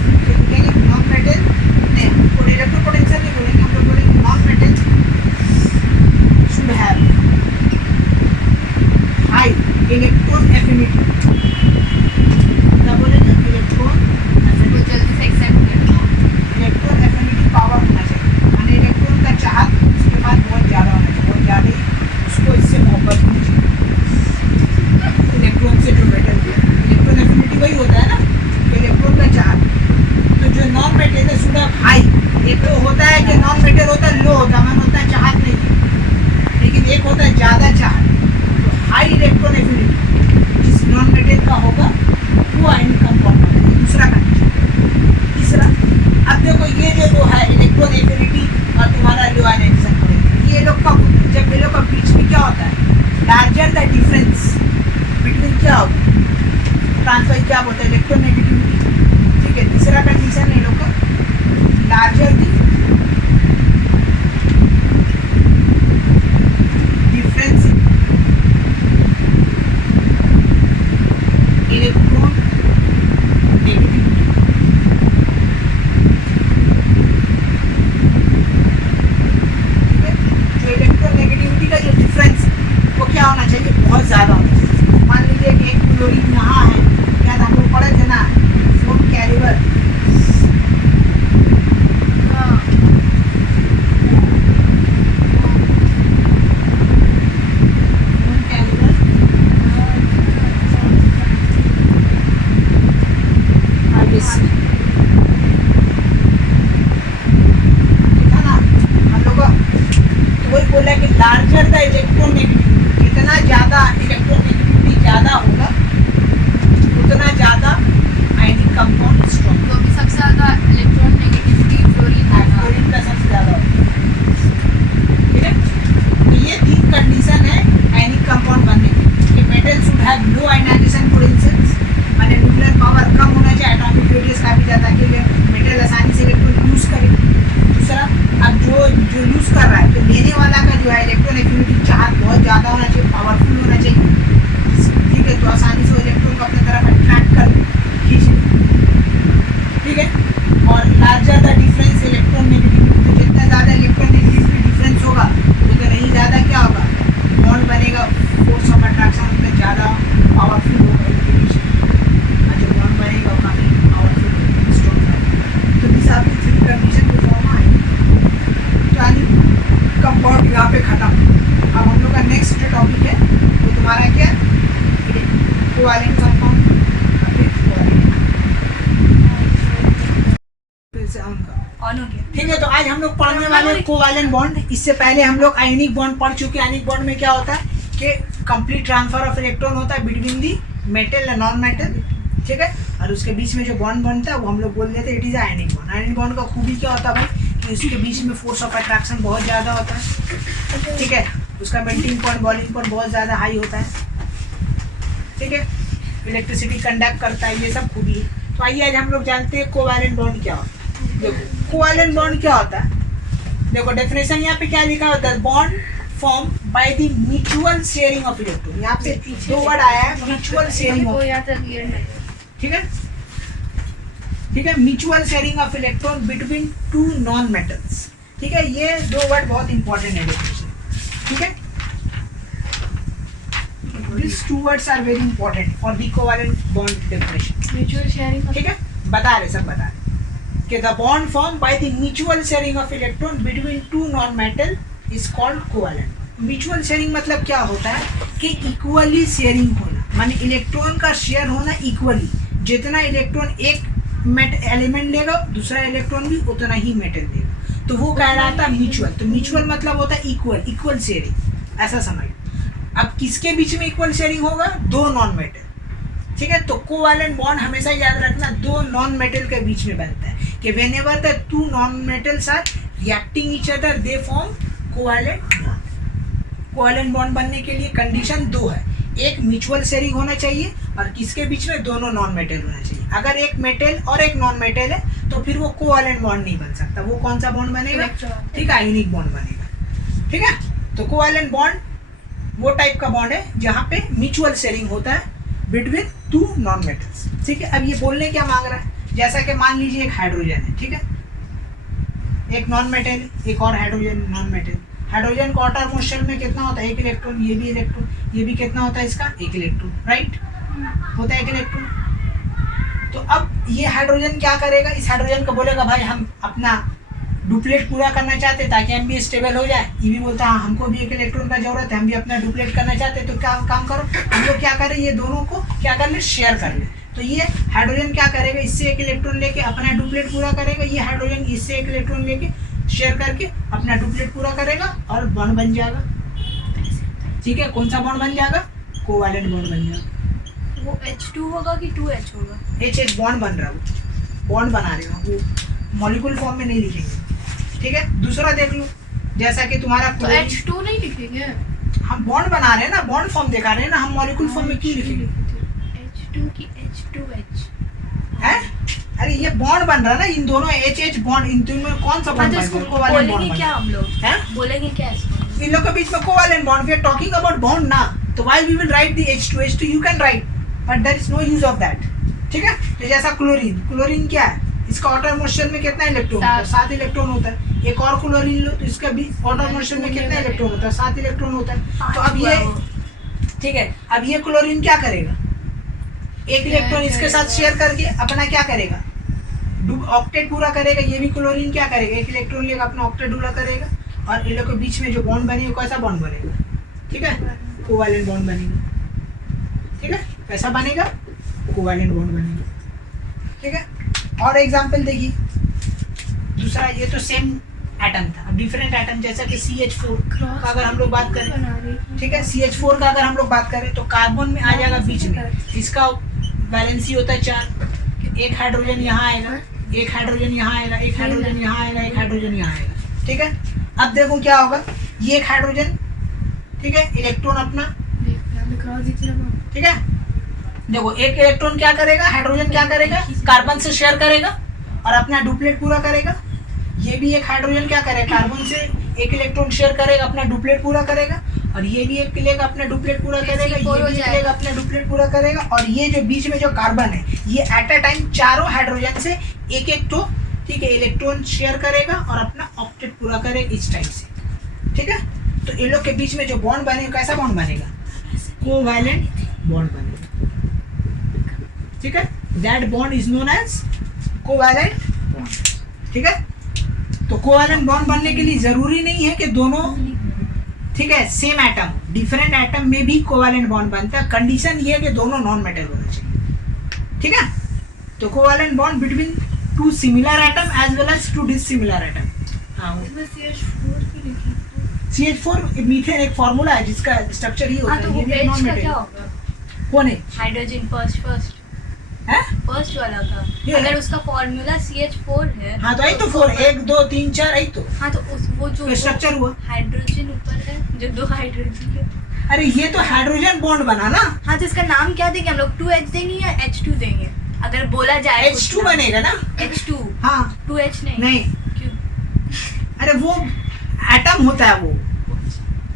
बोलेंगे नॉन मेटल नहीं, इलेक्ट्रो पोटेंशियल नहीं बोलेंगे, हम लोग बोलेंगे non metal should have high electron affinity, क्या बोलेंगे इलेक्ट्रॉन वो जल्दी से एक्सेप्ट करना, इलेक्ट्रॉन एफिनिटी पावर होना चाहिए, यानी इलेक्ट्रॉन का चाहत उसके पास बहुत ज़्यादा होना चाहिए, बहुत ज़्यादा ही उसको इससे मोहब्बत होनी चाहिए, इलेक्ट्रॉन से जो मेटल दिया इलेक्ट्रॉन एफिनिटी वही होता है ना कि इलेक्ट्रॉन का चाहत, तो जो नॉन मेटल है शुड हैव हाई, एक तो होता है कि नॉन मेटल होता है लो होता है, मैंने होता है चाहत नहीं, लेकिन एक होता है ज़्यादा चाहत, तो हाई इलेक्ट्रॉन एफिनिटी जिस नॉन मेटल का होगा वो आयनिक कंपाउंड बनेगा, दूसरा कंडीशन, तीसरा अब देखो ये जो है इलेक्ट्रॉन एफिनिटी और तुम्हारा लो आयोनाइजेशन पोटेंशियल, ये लोग कब होता है जब ये लोग का बीच में क्या होता है लार्जर द डिफरेंस बिटवीन क्या होगा ट्रांसफर क्या बोलते हैं इलेक्ट्रोनेगेटिविटी, ठीक है, तीसरा कंडीशन है लोग का larger the difference electron negativity, ठीक है, जो इलेक्ट्रॉन नेगेटिविटी का जो डिफरेंस है वो क्या होना चाहिए बहुत ज़्यादा होना चाहिए, मान लीजिए कि एक क्लोरीन यहाँ है, क्या हम लोग पढ़े थे ना फोन कैरिबर, हाँ फोन कैरिबर आरबीसी देखा ना हम लोग का, तो वही बोला कि लार्जर द इलेक्ट्रॉन नेगेटिविटी, जितना ज़्यादा इलेक्ट्रॉन नेगेटिविटी ज़्यादा होगा उतना ज़्यादा आयनिक कंपाउंड स्ट्रॉन्ग, तो अभी सबसे ज़्यादा इलेक्ट्रॉन नेगेटिविटी फ्लोरीन है, क्लोरीन का सबसे ज़्यादा होगा, ठीक है, तो ये तीन कंडीशन है आयनिक कंपाउंड बनने की, कि metal should have low ionization potential, माने न्यूक्लियर पावर कम होना चाहिए, एटॉमिक रेडियस काफ़ी ज़्यादा के लिए मेटल आसानी से इलेक्ट्रॉन यूज़ करे, दूसरा अब जो यूज़ कर रहा है तो लेने वाला का जो है इलेक्ट्रॉन एफिनिटी चार्ज बहुत ज़्यादा होना चाहिए, पावरफुल होना चाहिए, ठीक है, तो आसानी से इलेक्ट्रॉन को अपने तरफ अट्रैक्ट कर खींचे, ठीक है, और larger the difference electron negativity, तो जितना ज़्यादा इलेक्ट्रॉन नेगेटिविटी डिफरेंस होगा उतना नहीं ज़्यादा क्या होगा बॉन्ड बनेगा, फोर्स ऑफ अट्रैक्शन उतना ज़्यादा पावरफुल होगा, और जो बॉन्ड बनेगा वो काफ़ी पावरफुल स्ट्रॉन्ग है, तो this are the three condition को फॉर्म आए, तो यानी कंपाउंड यहाँ पे खत्म। अब हम लोग का नेक्स्ट जो टॉपिक है वो तुम्हारा क्या है, कोवैलेंट कंपाउंड, फिर से हम तो आज हम लोग पढ़ने वाले कोवैलेंट बॉन्ड। इससे पहले हम लोग आयनिक बॉन्ड पढ़ चुके हैं। आयनिक बॉन्ड में क्या होता है कि कंप्लीट ट्रांसफर ऑफ इलेक्ट्रॉन होता है between the metal and non metal, ठीक है, और उसके बीच में जो बॉन्ड बनता है वो हम लोग बोल देते हैं it is ionic bond. Ionic bond का खूबी क्या होता है भाई कि उसके बीच में फोर्स ऑफ अट्रैक्शन बहुत ज़्यादा होता है, ठीक है, उसका मेल्टिंग पॉइंट बॉइलिंग पॉइंट बहुत ज़्यादा हाई होता है, ठीक है, इलेक्ट्रिसिटी कंडक्ट करता है, ये सब खूबी है। तो आइए आज हम लोग जानते हैं कोवैलेंट बॉन्ड क्या होता है। देखो कोवैलेंट बॉन्ड क्या होता है, देखो डेफिनेशन यहाँ पे क्या लिखा होता है, bond form by the mutual sharing of electron. यहाँ पे दो वर्ड आया है, म्यूचुअल शेयरिंग ऑफ, ठीक है, ठीक है, mutual sharing of electron between two non metals, ठीक है, ये दो वर्ड बहुत इंपॉर्टेंट है डेफिनेशन, ठीक है। These two words are very important for the covalent bond definition. Mutual sharing, ठीक है, बता रहे सब बता रहे कि the bond formed by the mutual sharing of electron between two non-metal is called covalent. Mutual sharing मतलब क्या होता है कि इक्वली शेयरिंग होना, माने इलेक्ट्रॉन का शेयर होना इक्वली, जितना इलेक्ट्रॉन एक एलिमेंट लेगा दूसरा इलेक्ट्रॉन भी उतना ही मेटल लेगा, तो वो कहलाता है म्यूचुअल। तो म्यूचुअल मतलब होता है इक्वल, इक्वल शेयरिंग, ऐसा समझ। अब किसके बीच में इक्वल शेयरिंग होगा, दो नॉन मेटल, ठीक है। तो कोवैलेंट बॉन्ड हमेशा याद रखना दो नॉन मेटल के बीच में बनता है कि whenever the two non metals are reacting each other they form covalent bond. Covalent bond बनने के लिए कंडीशन दो है, एक म्यूचुअल शेयरिंग होना चाहिए और किसके बीच में दोनों नॉन मेटल होना चाहिए। अगर एक मेटल और एक नॉन मेटल है तो फिर वो कोवैलेंट बॉन्ड नहीं बन सकता। वो कौन सा बॉन्ड बनेगा, ठीक है, आयनिक बॉन्ड बनेगा, ठीक है। तो कोवैलेंट बॉन्ड वो टाइप का बॉन्ड है जहाँ पे म्यूचुअल शेयरिंग होता है बिटवीन टू नॉन मेटल्स, ठीक है। अब ये बोलने क्या मांग रहा है, जैसा कि मान लीजिए एक हाइड्रोजन है, ठीक है, एक नॉन मेटल, एक और हाइड्रोजन नॉन मेटल। हाइड्रोजन का आउटर मोस्ट शेल में कितना होता है, एक इलेक्ट्रॉन, ये भी इलेक्ट्रॉन, ये भी कितना होता है इसका, एक इलेक्ट्रॉन, राइट, होता है एक इलेक्ट्रॉन। तो अब ये हाइड्रोजन क्या करेगा, इस हाइड्रोजन को बोलेगा भाई हम अपना डुप्लेट पूरा करना चाहते ताकि हम भी स्टेबल हो जाए। ये भी बोलता है हाँ हमको भी एक इलेक्ट्रॉन का जरूरत है, हम भी अपना डुप्लेट करना चाहते हैं, तो क्या काम करो हम लोग क्या करें, ये दोनों को क्या कर ले, शेयर कर ले। तो ये हाइड्रोजन क्या करेगा, इससे एक इलेक्ट्रॉन लेके अपना डुप्लेट पूरा करेगा, ये हाइड्रोजन इससे एक इलेक्ट्रॉन लेके शेयर करके अपना डुप्लेट पूरा करेगा और बॉन्ड बन जाएगा, ठीक है। कौन सा बॉन्ड बन जाएगा, कोवैलेंट बॉन्ड बन जाएगा। वो H2 होगा कि 2H होगा? H बॉन्ड बन रहा है, वो बॉन्ड बना रहे हो, वो मॉलिक्यूल फॉर्म में नहीं लिखेंगे, ठीक है। दूसरा देख लो, जैसा कि तुम्हारा तो H2 नहीं लिखेंगे, हम बॉन्ड बना रहे हैं ना, बॉन्ड फॉर्म दिखा रहे हैं ना, हम मॉलिक्यूल फॉर्म में क्यों लिखेंगे, H2 की H2H है? अरे ये बॉन्ड बन रहा है ना, इन दोनों H कौन सा बॉन्ड बन रहा है, कोवैलेंट बॉन्ड बोलेंगे क्या हम लोग, हैं, बोलेंगे क्या इसको? इन लोगों के बीच में covalent bond, we are talking about bond ना, तो why we will write the H2 you can write but there is no use of that, ठीक है। तो जैसा क्लोरीन, क्लोरीन क्या है, इसका आउटर मोस्ट शेल में कितना इलेक्ट्रॉन होता है, 7 इलेक्ट्रॉन होता है। एक और क्लोरीन लो तो इसका भी आउटर मोस्ट शेल में कितना इलेक्ट्रॉन होता है, 7 इलेक्ट्रॉन होता है। तो अब ये, ठीक है, अब ये क्लोरीन क्या करेगा, एक इलेक्ट्रॉन इसके साथ शेयर करके अपना क्या करेगा, ऑक्टेट पूरा करेगा। ये भी क्लोरीन क्या करेगा, एक इलेक्ट्रॉन लेगा अपना ऑक्टेट पूरा करेगा और इन लोगों के बीच में जो बॉन्ड बनेगा कैसा बॉन्ड बनेगा, ठीक है, कोवैलेंट बॉन्ड बनेगा, ठीक है, कैसा बनेगा, कोवैलेंट बॉन्ड बनेगा, ठीक है। और एग्जांपल देखिए दूसरा, ये तो सेम एटम था, अब डिफरेंट एटम जैसा कि CH4 का अगर हम लोग बात करें, ठीक है, CH4 का अगर हम लोग बात करें तो कार्बन में आ जाएगा बीच में, इसका वैलेंसी होता है 4, एक हाइड्रोजन यहाँ आएगा, एक हाइड्रोजन यहाँ आएगा, एक हाइड्रोजन यहाँ आएगा, एक हाइड्रोजन यहाँ आएगा, ठीक है। अब देखो क्या होगा, ये एक हाइड्रोजन, ठीक है, इलेक्ट्रॉन अपना, ठीक है, देखो एक इलेक्ट्रॉन क्या करेगा, हाइड्रोजन क्या करेगा, कार्बन से शेयर करेगा और अपना डुप्लेट पूरा करेगा। ये भी एक हाइड्रोजन क्या करेगा, कार्बन से एक इलेक्ट्रॉन शेयर करेगा, अपना डुप्लेट पूरा करेगा, और ये भी एक लेगा अपना डुप्लेट पूरा करेगा, ये भी एक लेगा अपना डुप्लेट पूरा करेगा, और ये जो बीच में जो कार्बन है ये एट अ टाइम चारों हाइड्रोजन से एक एक तो, ठीक है, इलेक्ट्रॉन शेयर करेगा और अपना ऑक्टेट पूरा करेगा इस टाइप से, ठीक है। तो इन लोग के बीच में जो बॉन्ड बनेगा कैसा बॉन्ड बनेगा, कोवैलेंट बॉन्ड बनेगा, ठीक है। That bond is known as covalent bond, ठीक है। तो कोवैलेंट बॉन्ड बनने के लिए जरूरी नहीं है कि दोनों, ठीक है, सेम एटम, डिफरेंट एटम में भी कोवैलेंट बॉन्ड बनता है। कंडीशन ये है कि दोनों नॉन मेटल होना चाहिए, ठीक है। तो covalent bond between two similar atom as well as two dissimilar atom, हाँ इसमें CH4 क्यों लिखा है? CH4 मीथेन एक फार्मूला है जिसका स्ट्रक्चर ही होता हाँ, तो है, वो ये भी H नॉन का क्या मेटेरियल। होगा? कौन है? हाइड्रोजन फर्स्ट हैं? वाला का। ये अगर उसका फॉर्मूला CH4 है हाँ तो आई तो 4 1 2 3 4 आई तो हाँ तो वो जो स्ट्रक्चर हुआ। हाइड्रोजन ऊपर है, जो 2 हाइड्रोजन है। अरे ये तो हाइड्रोजन बॉन्ड बना ना, हाँ तो इसका नाम क्या देंगे हम लोग? 2H देंगे या H2 देंगे? अगर बोला जाए H2 बनेगा ना। H2 हाँ 2H नहीं, क्यों? अरे वो एटम होता है, वो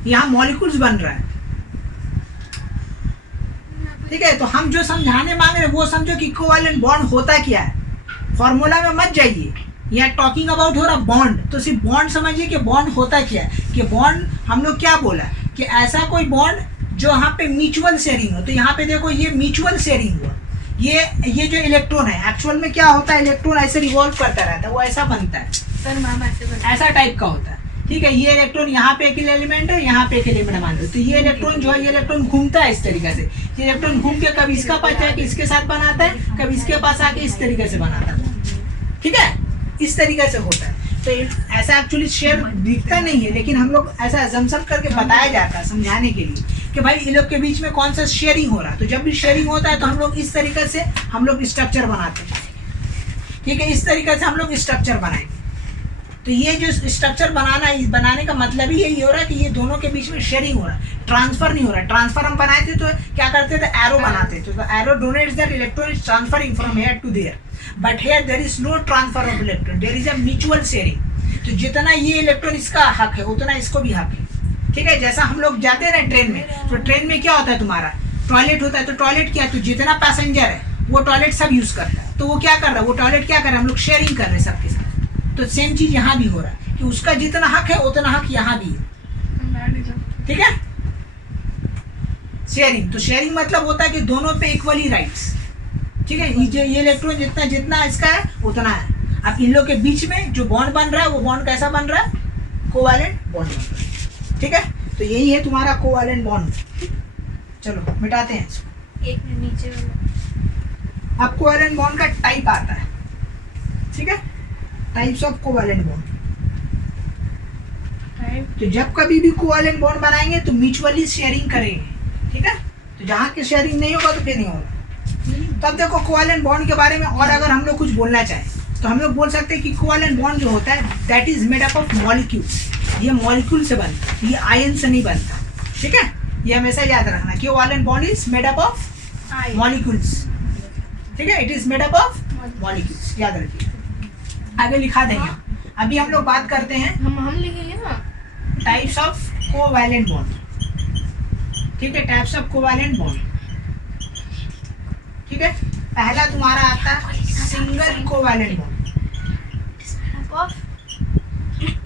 यहाँ मॉलिक्यूल्स बन रहा है। ठीक है, तो हम जो समझाने मांग रहे हैं वो समझो कि इक्विवेलेंट बॉन्ड होता क्या है। फॉर्मूला में मत जाइए, यहाँ टॉकिंग अबाउट हो रहा बॉन्ड, तो सिर्फ बॉन्ड समझिए कि बॉन्ड होता क्या है। कि बॉन्ड हम लोग क्या बोला कि ऐसा कोई बॉन्ड जो यहाँ पे म्यूचुअल शेयरिंग हो। तो यहाँ पे देखो ये म्यूचुअल शेयरिंग हुआ। ये जो इलेक्ट्रॉन है एक्चुअल में क्या होता है, इलेक्ट्रॉन ऐसे रिवॉल्व करता रहता है, वो ऐसा बनता है, सर मैम ऐसा टाइप का होता है। ठीक है, ये इलेक्ट्रॉन यहाँ पे एक एलिमेंट है, यहाँ पे एक एलिमेंट मान लो। तो ये इलेक्ट्रॉन जो है, ये इलेक्ट्रॉन घूमता है इस तरीके से। ये इलेक्ट्रॉन घूम के कभी इसका पास जाके इसके साथ बनाता है, कभी इसके पास आके इस तरीके से बनाता है। ठीक है, इस तरीके से होता है। तो ऐसा एक्चुअली शेयर दिखता नहीं है, लेकिन हम लोग ऐसा अजम्पशन करके बताया जाता है समझाने के लिए कि भाई इन लोग के बीच में कौन सा शेयरिंग हो रहा है। तो जब भी शेयरिंग होता है तो हम लोग इस तरीके से हम लोग स्ट्रक्चर बनाते हैं। ठीक है, इस तरीके से हम लोग स्ट्रक्चर बनाएंगे। तो ये जो स्ट्रक्चर बनाने का मतलब ही यही हो रहा है कि ये दोनों के बीच में शेयरिंग हो रहा है, ट्रांसफर नहीं हो रहा है। ट्रांसफर हम बनाए थे तो क्या करते थे, एरो बनाते थे। तो arrow donates that electron is transferring from here to there, but here there is no transfer of electron, there is a mutual sharing. तो जितना ये इलेक्ट्रॉन इसका हक है उतना इसको भी हक है। ठीक है, जैसा हम लोग जाते हैं ना ट्रेन में, तो ट्रेन में क्या होता है, तुम्हारा टॉयलेट होता है। तो टॉयलेट क्या है, तो जितना पैसेंजर है वो टॉयलेट सब यूज करता है। तो वो क्या कर रहा है, वो टॉयलेट क्या कर रहा है, हम लोग शेयरिंग कर रहे हैं सबके साथ। तो सेम चीज यहाँ भी हो रहा है कि उसका जितना हक है उतना हक यहाँ भी है। ठीक है, शेयरिंग। तो शेयरिंग मतलब होता है कि दोनों पे इक्वली राइट्स। ठीक है, ये इलेक्ट्रॉन जितना इसका है उतना है। अब इन लोग के बीच में जो बॉन्ड बन रहा है वो बॉन्ड कैसा बन रहा है, कोवैलेंट बॉन्ड बन रहा है। ठीक है, तो यही है तुम्हारा कोवैलेंट बॉन्ड। चलो मिटाते हैं इसको। एक मिनट नीचे वाला। अब कोवैलेंट बॉन्ड का टाइप आता है। ठीक है, टाइप्स ऑफ कोवैलेंट बॉन्ड। तो जब कभी भी कोवैलेंट बॉन्ड बनाएंगे तो म्यूचुअली शेयरिंग करेंगे। ठीक है, तो जहाँ की शेयरिंग नहीं होगा तो फिर नहीं होगा। तब देखो कोवैलेंट बॉन्ड के बारे में और अगर हम लोग कुछ बोलना चाहें तो हम लोग बोल सकते हैं कि कोवैलेंट बॉन्ड जो होता है that is made up of molecules. ये मॉलिक्यूल से बनता है, ये आयन से नहीं बनता। ठीक है, ये हमेशा याद रखना कि covalent bond is made up of molecules. ठीक है, it is made up of molecules, याद रखिए। आगे लिखा देंगे। अभी हम लोग बात करते हैं हम लिखेंगे ना टाइप्स ऑफ कोवैलेंट बॉन्ड। ठीक है, टाइप्स ऑफ कोवैलेंट बॉन्ड। ठीक है, पहला तुम्हारा आता है सिंगल कोवैलेंट बॉन्ड।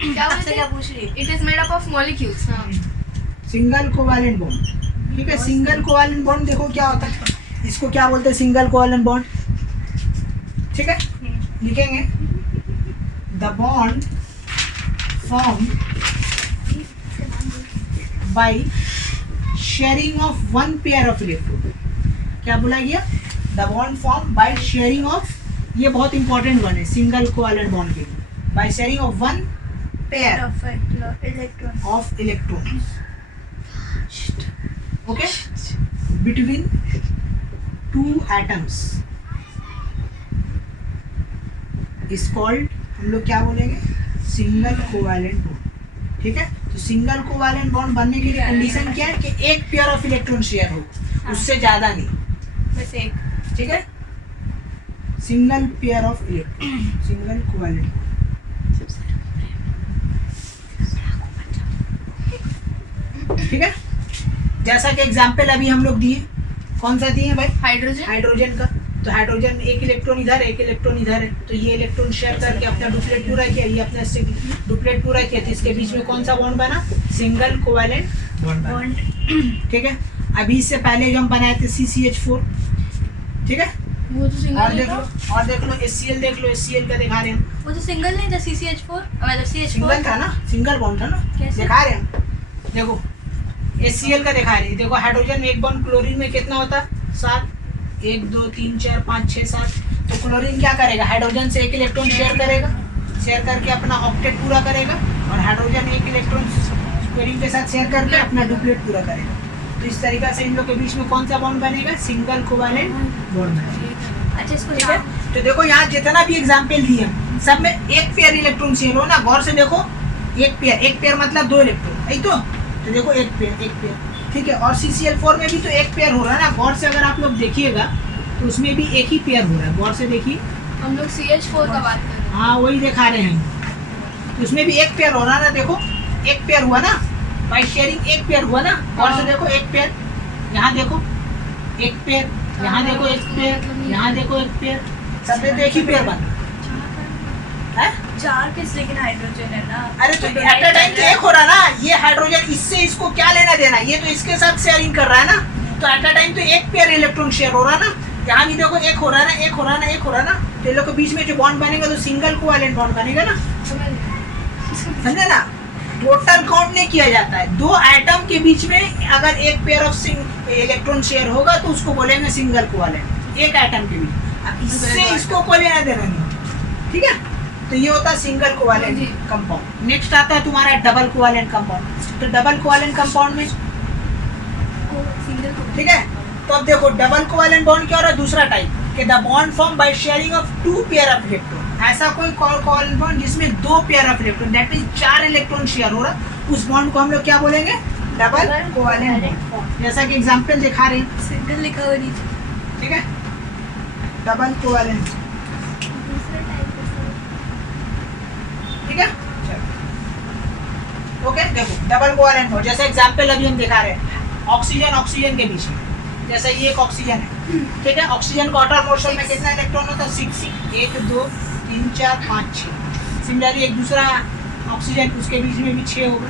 क्या आपसे क्या पूछ रही है? It is made up of molecules. हाँ, सिंगल कोवैलेंट बॉन्ड। ठीक है, सिंगल कोवैलेंट बॉन्ड देखो क्या होता है, इसको क्या बोलते हैं, सिंगल कोवैलेंट बॉन्ड। ठीक है, लिखेंगे the bond form by sharing of one pair of electron. क्या बोला गया, the bond form by sharing of, ये बहुत इंपॉर्टेंट वन है सिंगल कोवैलेंट बॉन्ड के लिए, by sharing of one pair of electrons, okay, between two atoms is called, हम लोग क्या बोलेंगे, सिंगल कोवैलेंट बॉन्ड। ठीक है, तो सिंगल कोवैलेंट बॉन्ड बनने के लिए कंडीशन क्या है कि एक पेयर ऑफ इलेक्ट्रॉन शेयर हो, उससे ज्यादा नहीं, बस एक। ठीक है, single pair of electron, single covalent. ठीक है, जैसा कि एग्जांपल अभी हम लोग दिए, कौन सा दिए भाई, हाइड्रोजन। हाइड्रोजन का। तो हाइड्रोजन एक इलेक्ट्रॉन इधर, एक इलेक्ट्रॉन इधर है, तो ये इलेक्ट्रॉन शेयर करके अपना डुप्लेट पूरा किया, ये अपना डुप्लेट पूरा किया, तो इसके बीच में कौन सा बॉन्ड बना, सिंगल कोवैलेंट बॉन्ड। ठीक है, अभी इससे पहले जो हम बनाए थे CCH4। ठीक है, वो तो सिंगल और देख लो HCl देख लो, HCl का दिखा रहे हैं, वो तो सिंगल नहीं था, CCH4 मतलब CH4 सिंगल था ना, सिंगल बॉन्ड था ना, कैसे? दिखा रहे हैं, देखो HCl का दिखा रहे हैं। देखो हाइड्रोजन में एक बॉन्ड, क्लोरीन में कितना होता है, 7, 1 2 3 4 5 6 7। तो क्लोरीन क्या करेगा, हाइड्रोजन से एक इलेक्ट्रॉन शेयर करेगा, शेयर करके अपना ऑक्टेट पूरा करेगा, और हाइड्रोजन एक इलेक्ट्रॉन स्क्वायरिंग के साथ शेयर करके अपना डुप्लेट पूरा करेगा। तो इस तरीके से इन लोग के बीच में कौन सा बॉन्ड बनेगा? सिंगल कोवैलेंट बॉन्ड बनेगा। अच्छा इसको ठीक है, तो देखो यहाँ जितना भी एग्जाम्पल दिए सब में एक पेयर इलेक्ट्रॉन शेयर हो ना, गौर से देखो, एक पेयर मतलब 2 इलेक्ट्रॉन, यही तो देखो एक पेयर, ठीक है। और CCl4 में भी तो एक पेयर हो रहा है ना, गौर से अगर आप लोग देखिएगा तो उसमें भी एक ही पेयर हो रहा है, गौर से देखिए। हम लोग CH4 का बात कर रहे हैं। हाँ वही दिखा रहे हैं, तो उसमें भी एक पेयर हो रहा है ना, देखो एक पेयर हुआ ना, बाय शेयरिंग एक पेयर हुआ ना, गौर से देखो एक पेयर, यहाँ देखो एक पेयर, यहाँ देखो एक पेयर, यहाँ देखो एक पेयर, सब में तो एक ही पेयर बन रहा है। 4 पीस लेकिन हाइड्रोजन है ना। अरे तो एट अ टाइम तो एक हो रहा ना, ये हाइड्रोजन इससे इसको क्या लेना देना, ये तो इसके साथ शेयरिंग कर रहा है ना, तो एट अ टाइम तो एक पेयर इलेक्ट्रॉन शेयर हो रहा है ना। यहाँ भी देखो एक हो रहा है ना, एक हो रहा है ना, एक हो रहा है ना, तो इन लोग के बीच में जो बॉन्ड बनेगा तो सिंगल कोवैलेंट बॉन्ड बनेगा ना, समझे ना। टोटल काउंट नहीं किया जाता है, 2 एटम के बीच में अगर एक पेयर ऑफ इलेक्ट्रॉन शेयर होगा तो उसको बोलेंगे सिंगल कोवैलेंट, एक एटम के बीच। अब इससे इसको कोई लेना देना नहीं, ठीक है। तो ये होता है सिंगल कोवैलेंट कंपाउंड। नेक्स्ट आता है तुम्हारा डबल कोवैलेंट कंपाउंड। तो डबल कोवैलेंट कंपाउंड में सिंगल को ठीक है, तो अब देखो डबल कोवैलेंट बॉन्ड क्या हो रहा है, दूसरा टाइप कि the bond form by sharing of 2 pair of electron. ऐसा कोई कोवैलेंट बॉन्ड जिसमें 2 pair of electron, that means 4 electron share हो रहा, उस बॉन्ड को हम लोग क्या बोलेंगे? Double covalent bond. जैसा कि एग्जांपल दिखा रहे हैं, सिंगल लिखा हुआ नीचे। ठीक है, डबल कोवैलेंट, ठीक है। ओके, देखो डबल कोवैलेंट बॉन्ड, जैसे एग्जांपल अभी हम दिखा रहे हैं, ऑक्सीजन ऑक्सीजन के बीच में, जैसे ये एक ऑक्सीजन है, ठीक है। ऑक्सीजन का आउटर मोशन में कितना इलेक्ट्रॉन होता है? 6, 1 2 3 4 5 6। सिमिलरली एक दूसरा ऑक्सीजन, उसके बीच में भी 6 होगा,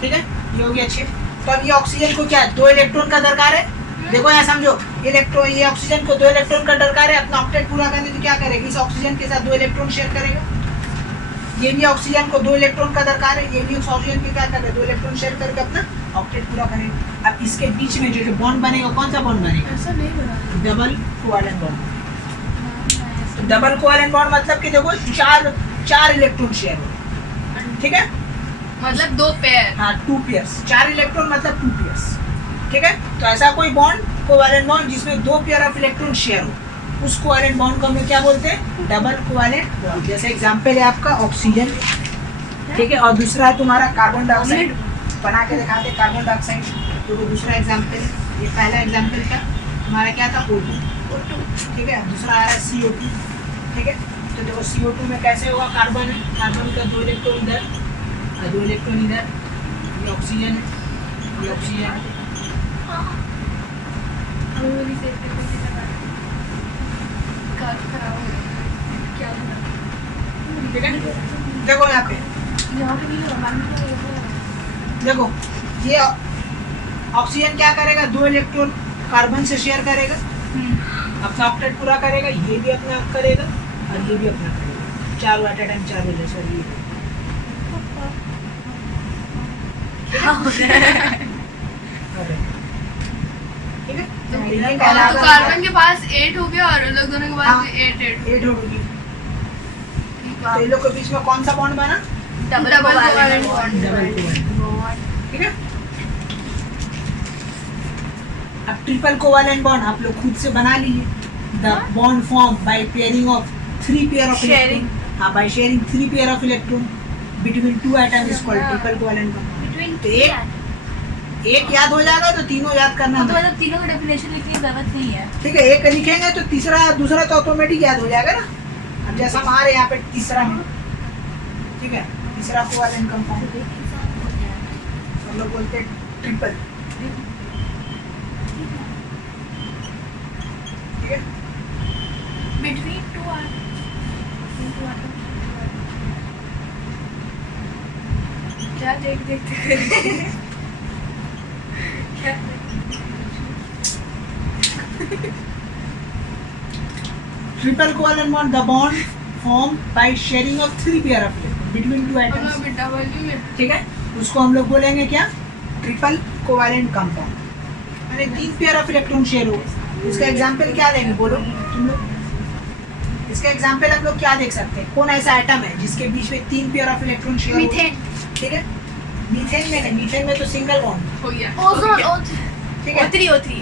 ठीक है, ये हो गया 6। तो अब ये ऑक्सीजन को क्या 2 इलेक्ट्रॉन का दरकार है, देखो यहाँ समझो, इलेक्ट्रॉन, ये ऑक्सीजन को 2 इलेक्ट्रॉन का दरकार है अपना ऑक्टेट पूरा करने, तो क्या करेगा? इस ऑक्सीजन के साथ 2 इलेक्ट्रॉन शेयर करेगा। ये भी ऑक्सीजन को 2 इलेक्ट्रॉन का दरकार है, ये भी ऑक्सीजन के क्या करेगा? 2 इलेक्ट्रॉन शेयर करके अपना ऑक्टेट पूरा करेगा। अब इसके बीच में जो बॉन्ड बनेगा, कौन सा बॉन्ड बनेगा? ऐसा नहीं बना। Double covalent bond. Double covalent bond मतलब कि देखो 4 इलेक्ट्रॉन शेयर हो, ठीक है, मतलब 2 पेयर। हाँ 2 पेयर्स, 4 इलेक्ट्रॉन मतलब 2 पेयर्स, ठीक है। तो ऐसा कोई बॉन्ड कोवैलेंट बॉन्ड जिसमें 2 पेयर ऑफ इलेक्ट्रॉन शेयर हो, उस कोवैलेंट बॉन्ड को हम लोग क्या बोलते हैं? Double covalent bond. जैसे एग्जांपल है आपका ऑक्सीजन, ठीक है, और दूसरा है तुम्हारा कार्बन डाइऑक्साइड। बना के दिखाते कार्बन डाइऑक्साइड, तो वो दूसरा एग्जांपल है। ये पहला एग्जांपल था तुम्हारा, क्या था? O2, ठीक है। दूसरा आ रहा है CO2, ठीक है। तो देखो CO2 में कैसे होगा? कार्बन है, कार्बन का 2 इलेक्ट्रॉन इधर और 2 इलेक्ट्रॉन इधर, ये ऑक्सीजन है, ये ऑक्सीजन है, खराब हो गया क्या हुआ? ठीक है। देखो यहाँ पे यहाँ पे नहीं हमारे देखो, ये ऑक्सीजन क्या करेगा? 2 इलेक्ट्रॉन कार्बन से शेयर करेगा, अपना ऑक्टेट पूरा करेगा, ये भी अपना करेगा और ये भी अपना करेगा, 4 एट अ टाइम 4 हो जाए, सर ये ठीक है। तो ये कहलाता तो है कार्बन के पास 8 हो गया और लोग दोनों के पास हाँ। 8 8 होगी। तो इन लोग के बीच में कौन सा बॉन्ड बना? Double double covalent covalent double covalent, ठीक है। अब ट्रिपल कोवैलेंट बॉन्ड आप लोग खुद से बना लीजिए। The bond form by pairing of 3 pair of Sharing. Electron, हाँ, by sharing 3 pair of electron between 2 atom is called triple covalent bond. Between तो एक याद हो जाएगा तो तीनों याद करना तो है, मतलब तीनों का डेफिनेशन लिखने की जरूरत नहीं है। ठीक है। एक लिखेंगे तो दूसरा तो ऑटोमेटिक याद हो जाएगा ना। अब जैसा हमारे यहाँ पे तीसरा है, ठीक है, तीसरा कोवैलेंट कंपाउंड हम लोग बोलते हैं ट्रिपल, ठीक है। बिटवीन 2 क्या देखते क्या Triple covalent bond, the bond formed by sharing of 3 pair of electrons between 2 हम atoms, लोग बेटा वैल्यू में ठीक है। उसको हम लोग बोलेंगे क्या? ट्रिपल कोवैलेंट कंपाउंड, यानी 3 पेयर ऑफ इलेक्ट्रॉन शेयर हो। इसका एग्जांपल क्या देंगे बोलो तुम लोग? इसका एग्जांपल हम लोग क्या देख सकते हैं, कौन ऐसा एटम है जिसके बीच में 3 पेयर ऑफ इलेक्ट्रॉन शेयर हो, मीथेन। ठीक है। मीथेन में नहीं, मीथेन में तो सिंगल बॉन्ड, हो गया ओजोन ठीक है। O3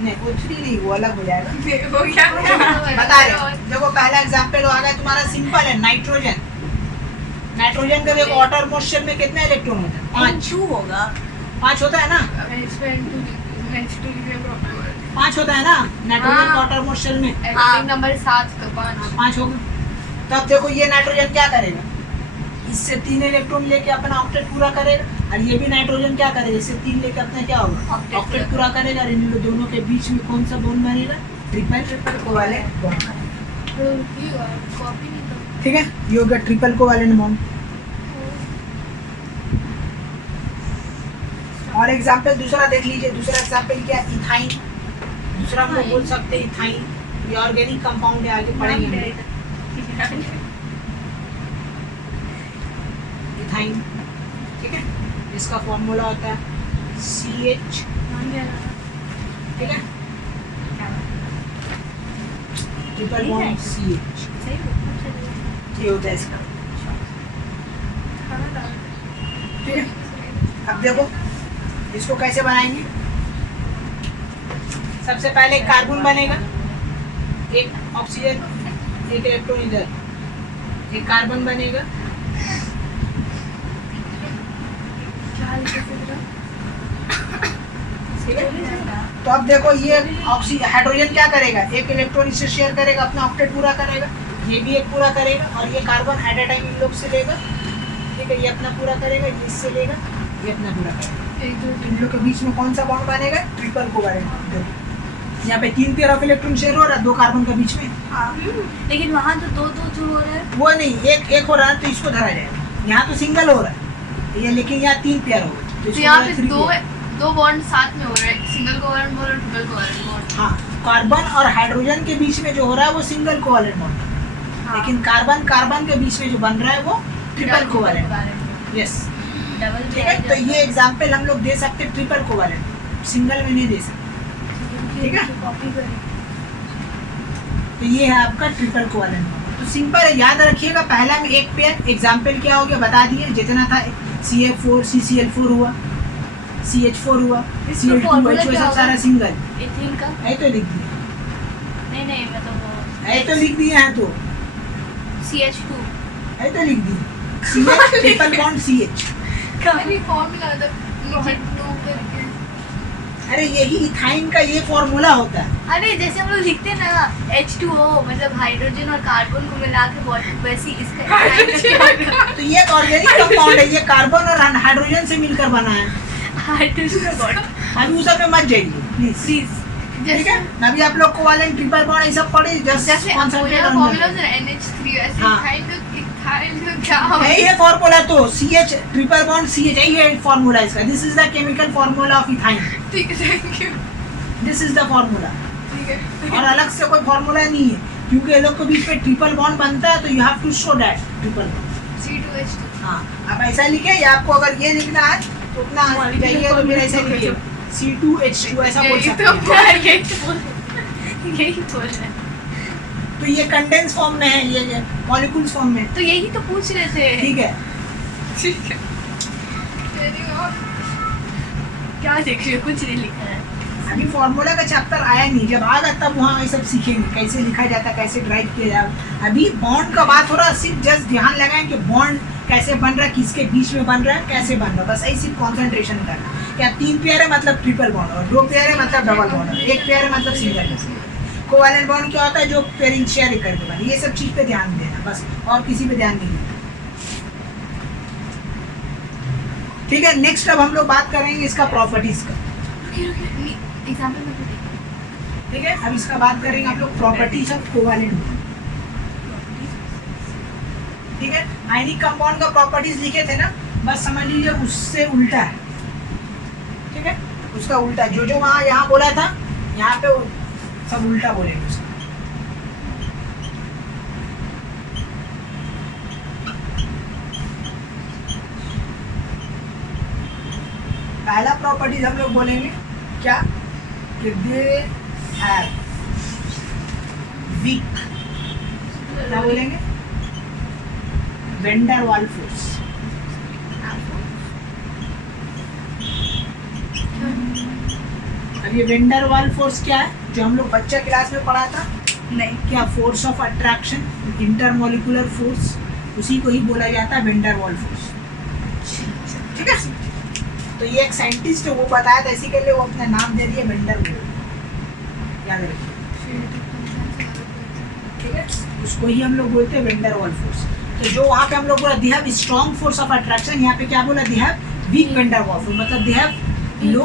नहीं O3 नहीं, वो अलग हो जाएगा। हो गया बता रहे देखो, पहला एग्जांपल आ गया तुम्हारा, सिंपल है, नाइट्रोजन। नाइट्रोजन का देखो वाटर मोशन में कितने इलेक्ट्रॉन होते हैं, 5 N2 होगा। 5 होता है ना, 5 होता है ना नाइट्रोजन हाँ। वाटर मोशन में, नंबर 7 तो 5 5 होगा। तब देखो ये नाइट्रोजन क्या करेगा, इससे 3 इलेक्ट्रॉन लेके अपना ऑक्टेट पूरा करेगा, और ये भी नाइट्रोजन क्या करेगा, इससे 3 लेके अपना क्या होगा, ऑक्टेट ऑक्टेट पूरा करेगा। और इन दोनों के बीच में कौन सा बॉन्ड बनेगा, ट्रिपल कोवैलेंट बॉन्ड, कॉपी नहीं तो ठीक है। ये हो गया ट्रिपल कोवैलेंट बॉन्ड। और एग्जांपल दूसरा देख लीजिए, दूसरा एग्जांपल क्या है, इथाइन। दूसरा हम लोग बोल सकते हैं इथाइन, ये ऑर्गेनिक कंपाउंड है, आगे पढ़ेंगे हम लोग। इथाइन, ठीक है, इसका फॉर्मूला होता है CH, ठीक है, ट्रिपल बॉन्ड CH, ये होता है इसका, ठीक है। अब देखो इसको कैसे बनाएंगे, सबसे पहले कार्बन बनेगा, एक ऑक्सीजन, एक इलेक्ट्रॉन इधर, एक कार्बन बनेगा, ठीक है। तो अब देखो ये हाइड्रोजन क्या करेगा, एक इलेक्ट्रॉन इससे शेयर करेगा, अपना ऑक्टेट पूरा करेगा, ये भी एक पूरा करेगा, और ये carbon at a time in लोग से लेगा, ठीक है, ये अपना पूरा करेगा, ये इससे लेगा, ये अपना पूरा करेगा। इन लोग के बीच में कौन सा बॉन्ड बनेगा, ट्रिपल कोवैलेंट बॉन्ड। यहाँ पे 3 पेयर ऑफ इलेक्ट्रॉन शेयर हो रहा है 2 कार्बन के बीच में, लेकिन वहाँ तो दो जो हो रहा है। वो नहीं, एक हो रहा है तो इसको धरा जाएगा, यहाँ तो सिंगल हो रहा है ये, लेकिन यहाँ 3 पेयर हो गए तो इसको यहाँ बोला पे 3 दो पेयर। दो बॉन्ड साथ में हो रहा है, सिंगल कोवैलेंट बॉन्ड और ट्रिपल कोवैलेंट बॉन्ड। हाँ, कार्बन और हाइड्रोजन के बीच में जो हो रहा है वो सिंगल कोवैलेंट बॉन्ड है, लेकिन कार्बन कार्बन के बीच में जो बन रहा है वो ट्रिपल कोवैलेंट, यस, डबल ठीक है। तो ये एग्जांपल हम लोग दे सकते हैं ट्रिपल कोवैलेंट, सिंगल में नहीं दे सकते, ठीक है। कॉपी करें। तो ये है आपका ट्रिपल कोवैलेंट बॉन्ड। तो सिंपल है, याद रखिएगा, पहला में एक पेयर, एग्जांपल क्या हो गया बता दिए, जितना था CF4 CCl4 हुआ, CH4 हुआ, इसका Cl2 formula H2 क्या सब होगा? सारा सिंगल एथिल का है, तो लिख दिया नहीं मतलब वो है, तो लिख दिया है, तो CH2 है, तो लिख दिया CH ट्रिपल बॉन्ड CH। अरे फॉर्मूला नीचे नो करके, अरे यही इथाइन का ये फॉर्मूला होता है, अरे जैसे हम लोग लिखते हैं ना H2O मतलब हाइड्रोजन और कार्बन को मिला के बॉन्ड, वैसे ही इसका तो ये एक ऑर्गेनिक कंपाउंड है, ये कार्बन और हाइड्रोजन से मिलकर बना है। हाइड्रोजन का बॉन्ड। अभी उस में मत जाइए प्लीज, ठीक है। अभी आप लोग कोवैलेंट ट्रिपल बॉन्ड ये सब पढ़े, जस्ट जैसे कंसंट्रेट ऑन फॉर्मूला है NH3 ऐसे हाँ। इथाइल तो क्या यही है फॉर्मूला, तो CH ट्रिपल बॉन्ड CH, यही है फॉर्मूला इसका, this is the chemical formula of ethyne, ठीक है, thank you, this is the formula, ठीक है। और अलग से कोई फॉर्मूला नहीं है, क्योंकि ये लोग के बीच में ट्रिपल बॉन्ड बनता है, तो you have to show that triple bond. C2H2 हाँ, आप ऐसा लिखे, या आपको अगर ये लिखना है तो उतना चाहिए तो फिर ऐसे लिखिए C2H2 ऐसा बोल सकते हैं। यही बोल रहे हैं। तो ये कंडेंस फॉर्म में है, ये मॉलिक्यूल्स फॉर्म में, तो यही तो पूछ रहे थे। ठीक है। ठीक है, तेरी और क्या देख रहे हो, कुछ नहीं लिखा है। अभी फॉर्मूला का चैप्टर आया नहीं, जब आएगा तब वहाँ ये सब सीखेंगे कैसे लिखा जाता है, कैसे ड्राइव किया जाता। अभी बॉन्ड का बात हो रहा है, सिर्फ जस्ट ध्यान लगाएं कि बॉन्ड कैसे बन रहा है, किसके बीच में बन रहा है, कैसे बन रहा है, बस ऐसी कॉन्सेंट्रेशन करना। क्या 3 पेयर है मतलब ट्रिपल बॉन्ड, और 2 पेयर है मतलब डबल बॉन्ड, और 1 पेयर है मतलब सिंगल बॉन्ड। कोवैलेंट बॉन्ड क्या होता है, जो पेयरिंग शेयर करके बने, ये सब चीज़ पे ध्यान देना बस, और किसी पे ध्यान नहीं देना, ठीक है। नेक्स्ट अब हम लोग बात करेंगे इसका प्रॉपर्टीज का, एग्जाम्पल में ठीक है। अब इसका बात करेंगे हम लोग प्रॉपर्टीज ऑफ कोवैलेंट बॉन्ड, ठीक है। आयनिक कंपाउंड का प्रॉपर्टीज लिखे थे ना, बस समझ लीजिए उससे उल्टा है, ठीक है, उसका उल्टा, जो जो वहाँ यहाँ बोला था यहाँ पे सब उल्टा बोलेंगे उसका। पहला प्रॉपर्टीज हम लोग बोलेंगे क्या, कि दे हैव वीक क्या बोलेंगे? वेंडर वाल फोर्स। अब ये वेंडर वाल फोर्स क्या है, जो हम लोग बच्चा क्लास में पढ़ा था? नहीं। क्या force of attraction, intermolecular force, उसी को ही बोला जाता है वेंडर वाल फोर्स। ठीक है, तो ये एक साइंटिस्ट है, वो बताया था, इसी के लिए वो अपना नाम दे दिया वेंडर वाल, याद रखिए। ठीक है, उसको ही हम लोग बोलते हैं वेंडर वाल फोर्स। तो जो वहाँ पे हम लोग बोला दे have strong force of attraction, यहाँ पे क्या बोला दे हैव वीक वेंडर वाल फोर्स, मतलब दे हैव लो,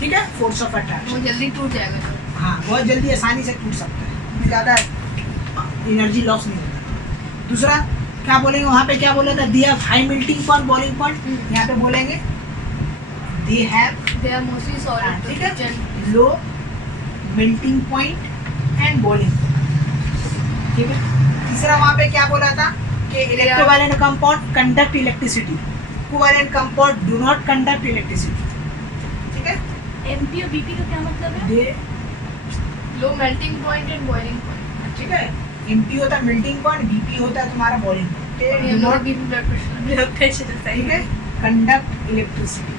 ठीक है, फोर्स ऑफ अट्रैक्शन। वो जल्दी टूट जाएगा। हाँ, बहुत जल्दी आसानी से टूट सकता है, उसमें ज़्यादा एनर्जी लॉस नहीं होता। दूसरा क्या बोलेंगे वहाँ पे, क्या बोला था? They have high melting point, boiling point. यहाँ पे बोलेंगे दे हैव मोस्टली सॉलिड, ठीक है, low melting point and boiling point. ठीक है, तीसरा वहाँ पे क्या बोला था कि electrovalent compound conduct electricity, covalent compound do not conduct electricity. ठीक है, एमपी और बीपी का क्या मतलब है? They, low melting point and boiling point. ठीक है, एमपी होता है मेल्टिंग पॉइंट, बीपी होता है तुम्हारा बॉइलिंग पॉइंट। ये लोग की ब्लड प्रेशर। ब्लड प्रेशर सही ठीक है, conduct electricity.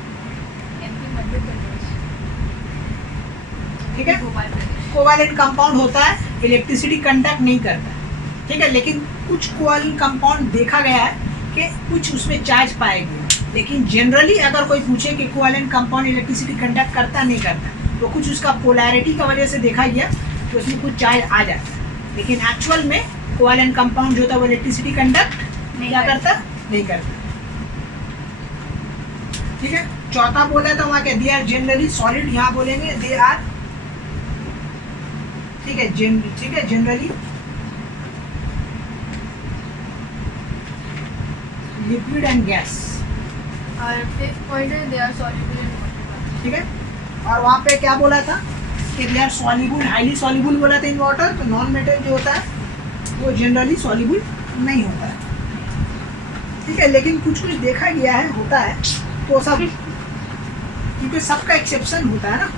MP Madhya Pradesh. ठीक है, भोपाल प्रदेश। कोवैलेंट कंपाउंड होता है, इलेक्ट्रिसिटी कंडक्ट नहीं करता। ठीक है, लेकिन कुछ कोवैलेंट कंपाउंड देखा गया है कि कुछ उसमें चार्ज पाए गए, लेकिन जनरली अगर कोई पूछे कि कोवैलेंट कंपाउंड इलेक्ट्रिसिटी कंडक्ट करता नहीं करता, तो कुछ उसका पोलैरिटी की वजह से देखा गया तो उसमें कुछ चार्ज आ जाता है, लेकिन एक्चुअल में कोवैलेंट कंपाउंड जो होता है वो इलेक्ट्रिसिटी कंडक्ट क्या करता? नहीं करता। ठीक है, चौथा बोला था वहाँ के दे आर जनरली सॉलिड, यहाँ बोलेंगे दे आर, ठीक है, ठीक है, जनरली लिक्विड एंड गैस। और फिफ्थ पॉइंट है they are soluble in water. ठीक है, और वहाँ पे क्या बोला था कि they are soluble, highly soluble बोला था इन वाटर। तो नॉन मेटल जो होता है वो जनरली सॉल्युबल नहीं होता है। ठीक है, लेकिन कुछ कुछ देखा गया है होता है, तो सब, क्योंकि सबका एक्सेप्शन होता है ना,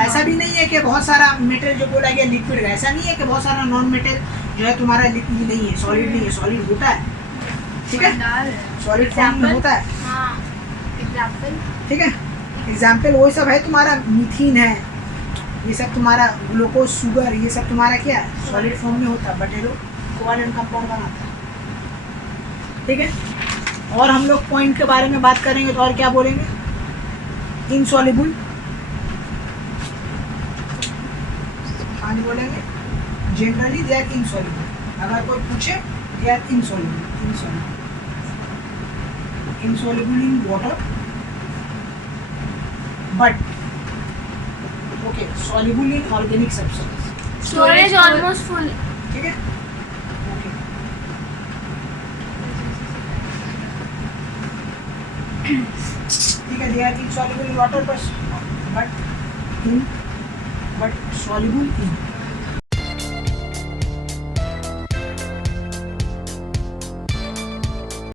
ऐसा भी नहीं है कि बहुत सारा मेटल जो बोला गया लिक्विड है, ऐसा नहीं है कि बहुत सारा नॉन मेटल जो है तुम्हारा लिक्विड नहीं है, सॉलिड नहीं है, सॉलिड होता है। ठीक है, सॉलिड फॉर्म में होता है। हाँ, एग्जाम्पल। ठीक है, एग्जाम्पल वही सब है, तुम्हारा मीथीन है, ये सब तुम्हारा ग्लूकोज, शुगर, ये सब तुम्हारा क्या है, सॉलिड फॉर्म में होता है, बट ये लोग कोवैलेंट कंपाउंड बनाता है। ठीक है, और हम लोग पॉइंट के बारे में बात करेंगे तो और क्या बोलेंगे? इनसॉल्युबल, आज बोलेंगे जनरली दे आर इनसॉल्युबल। अगर कोई पूछे they are insoluble, insoluble in water, but okay soluble in organic substance. Storage almost full. ठीक है, ओके, ठीक है, they are insoluble in water, but soluble in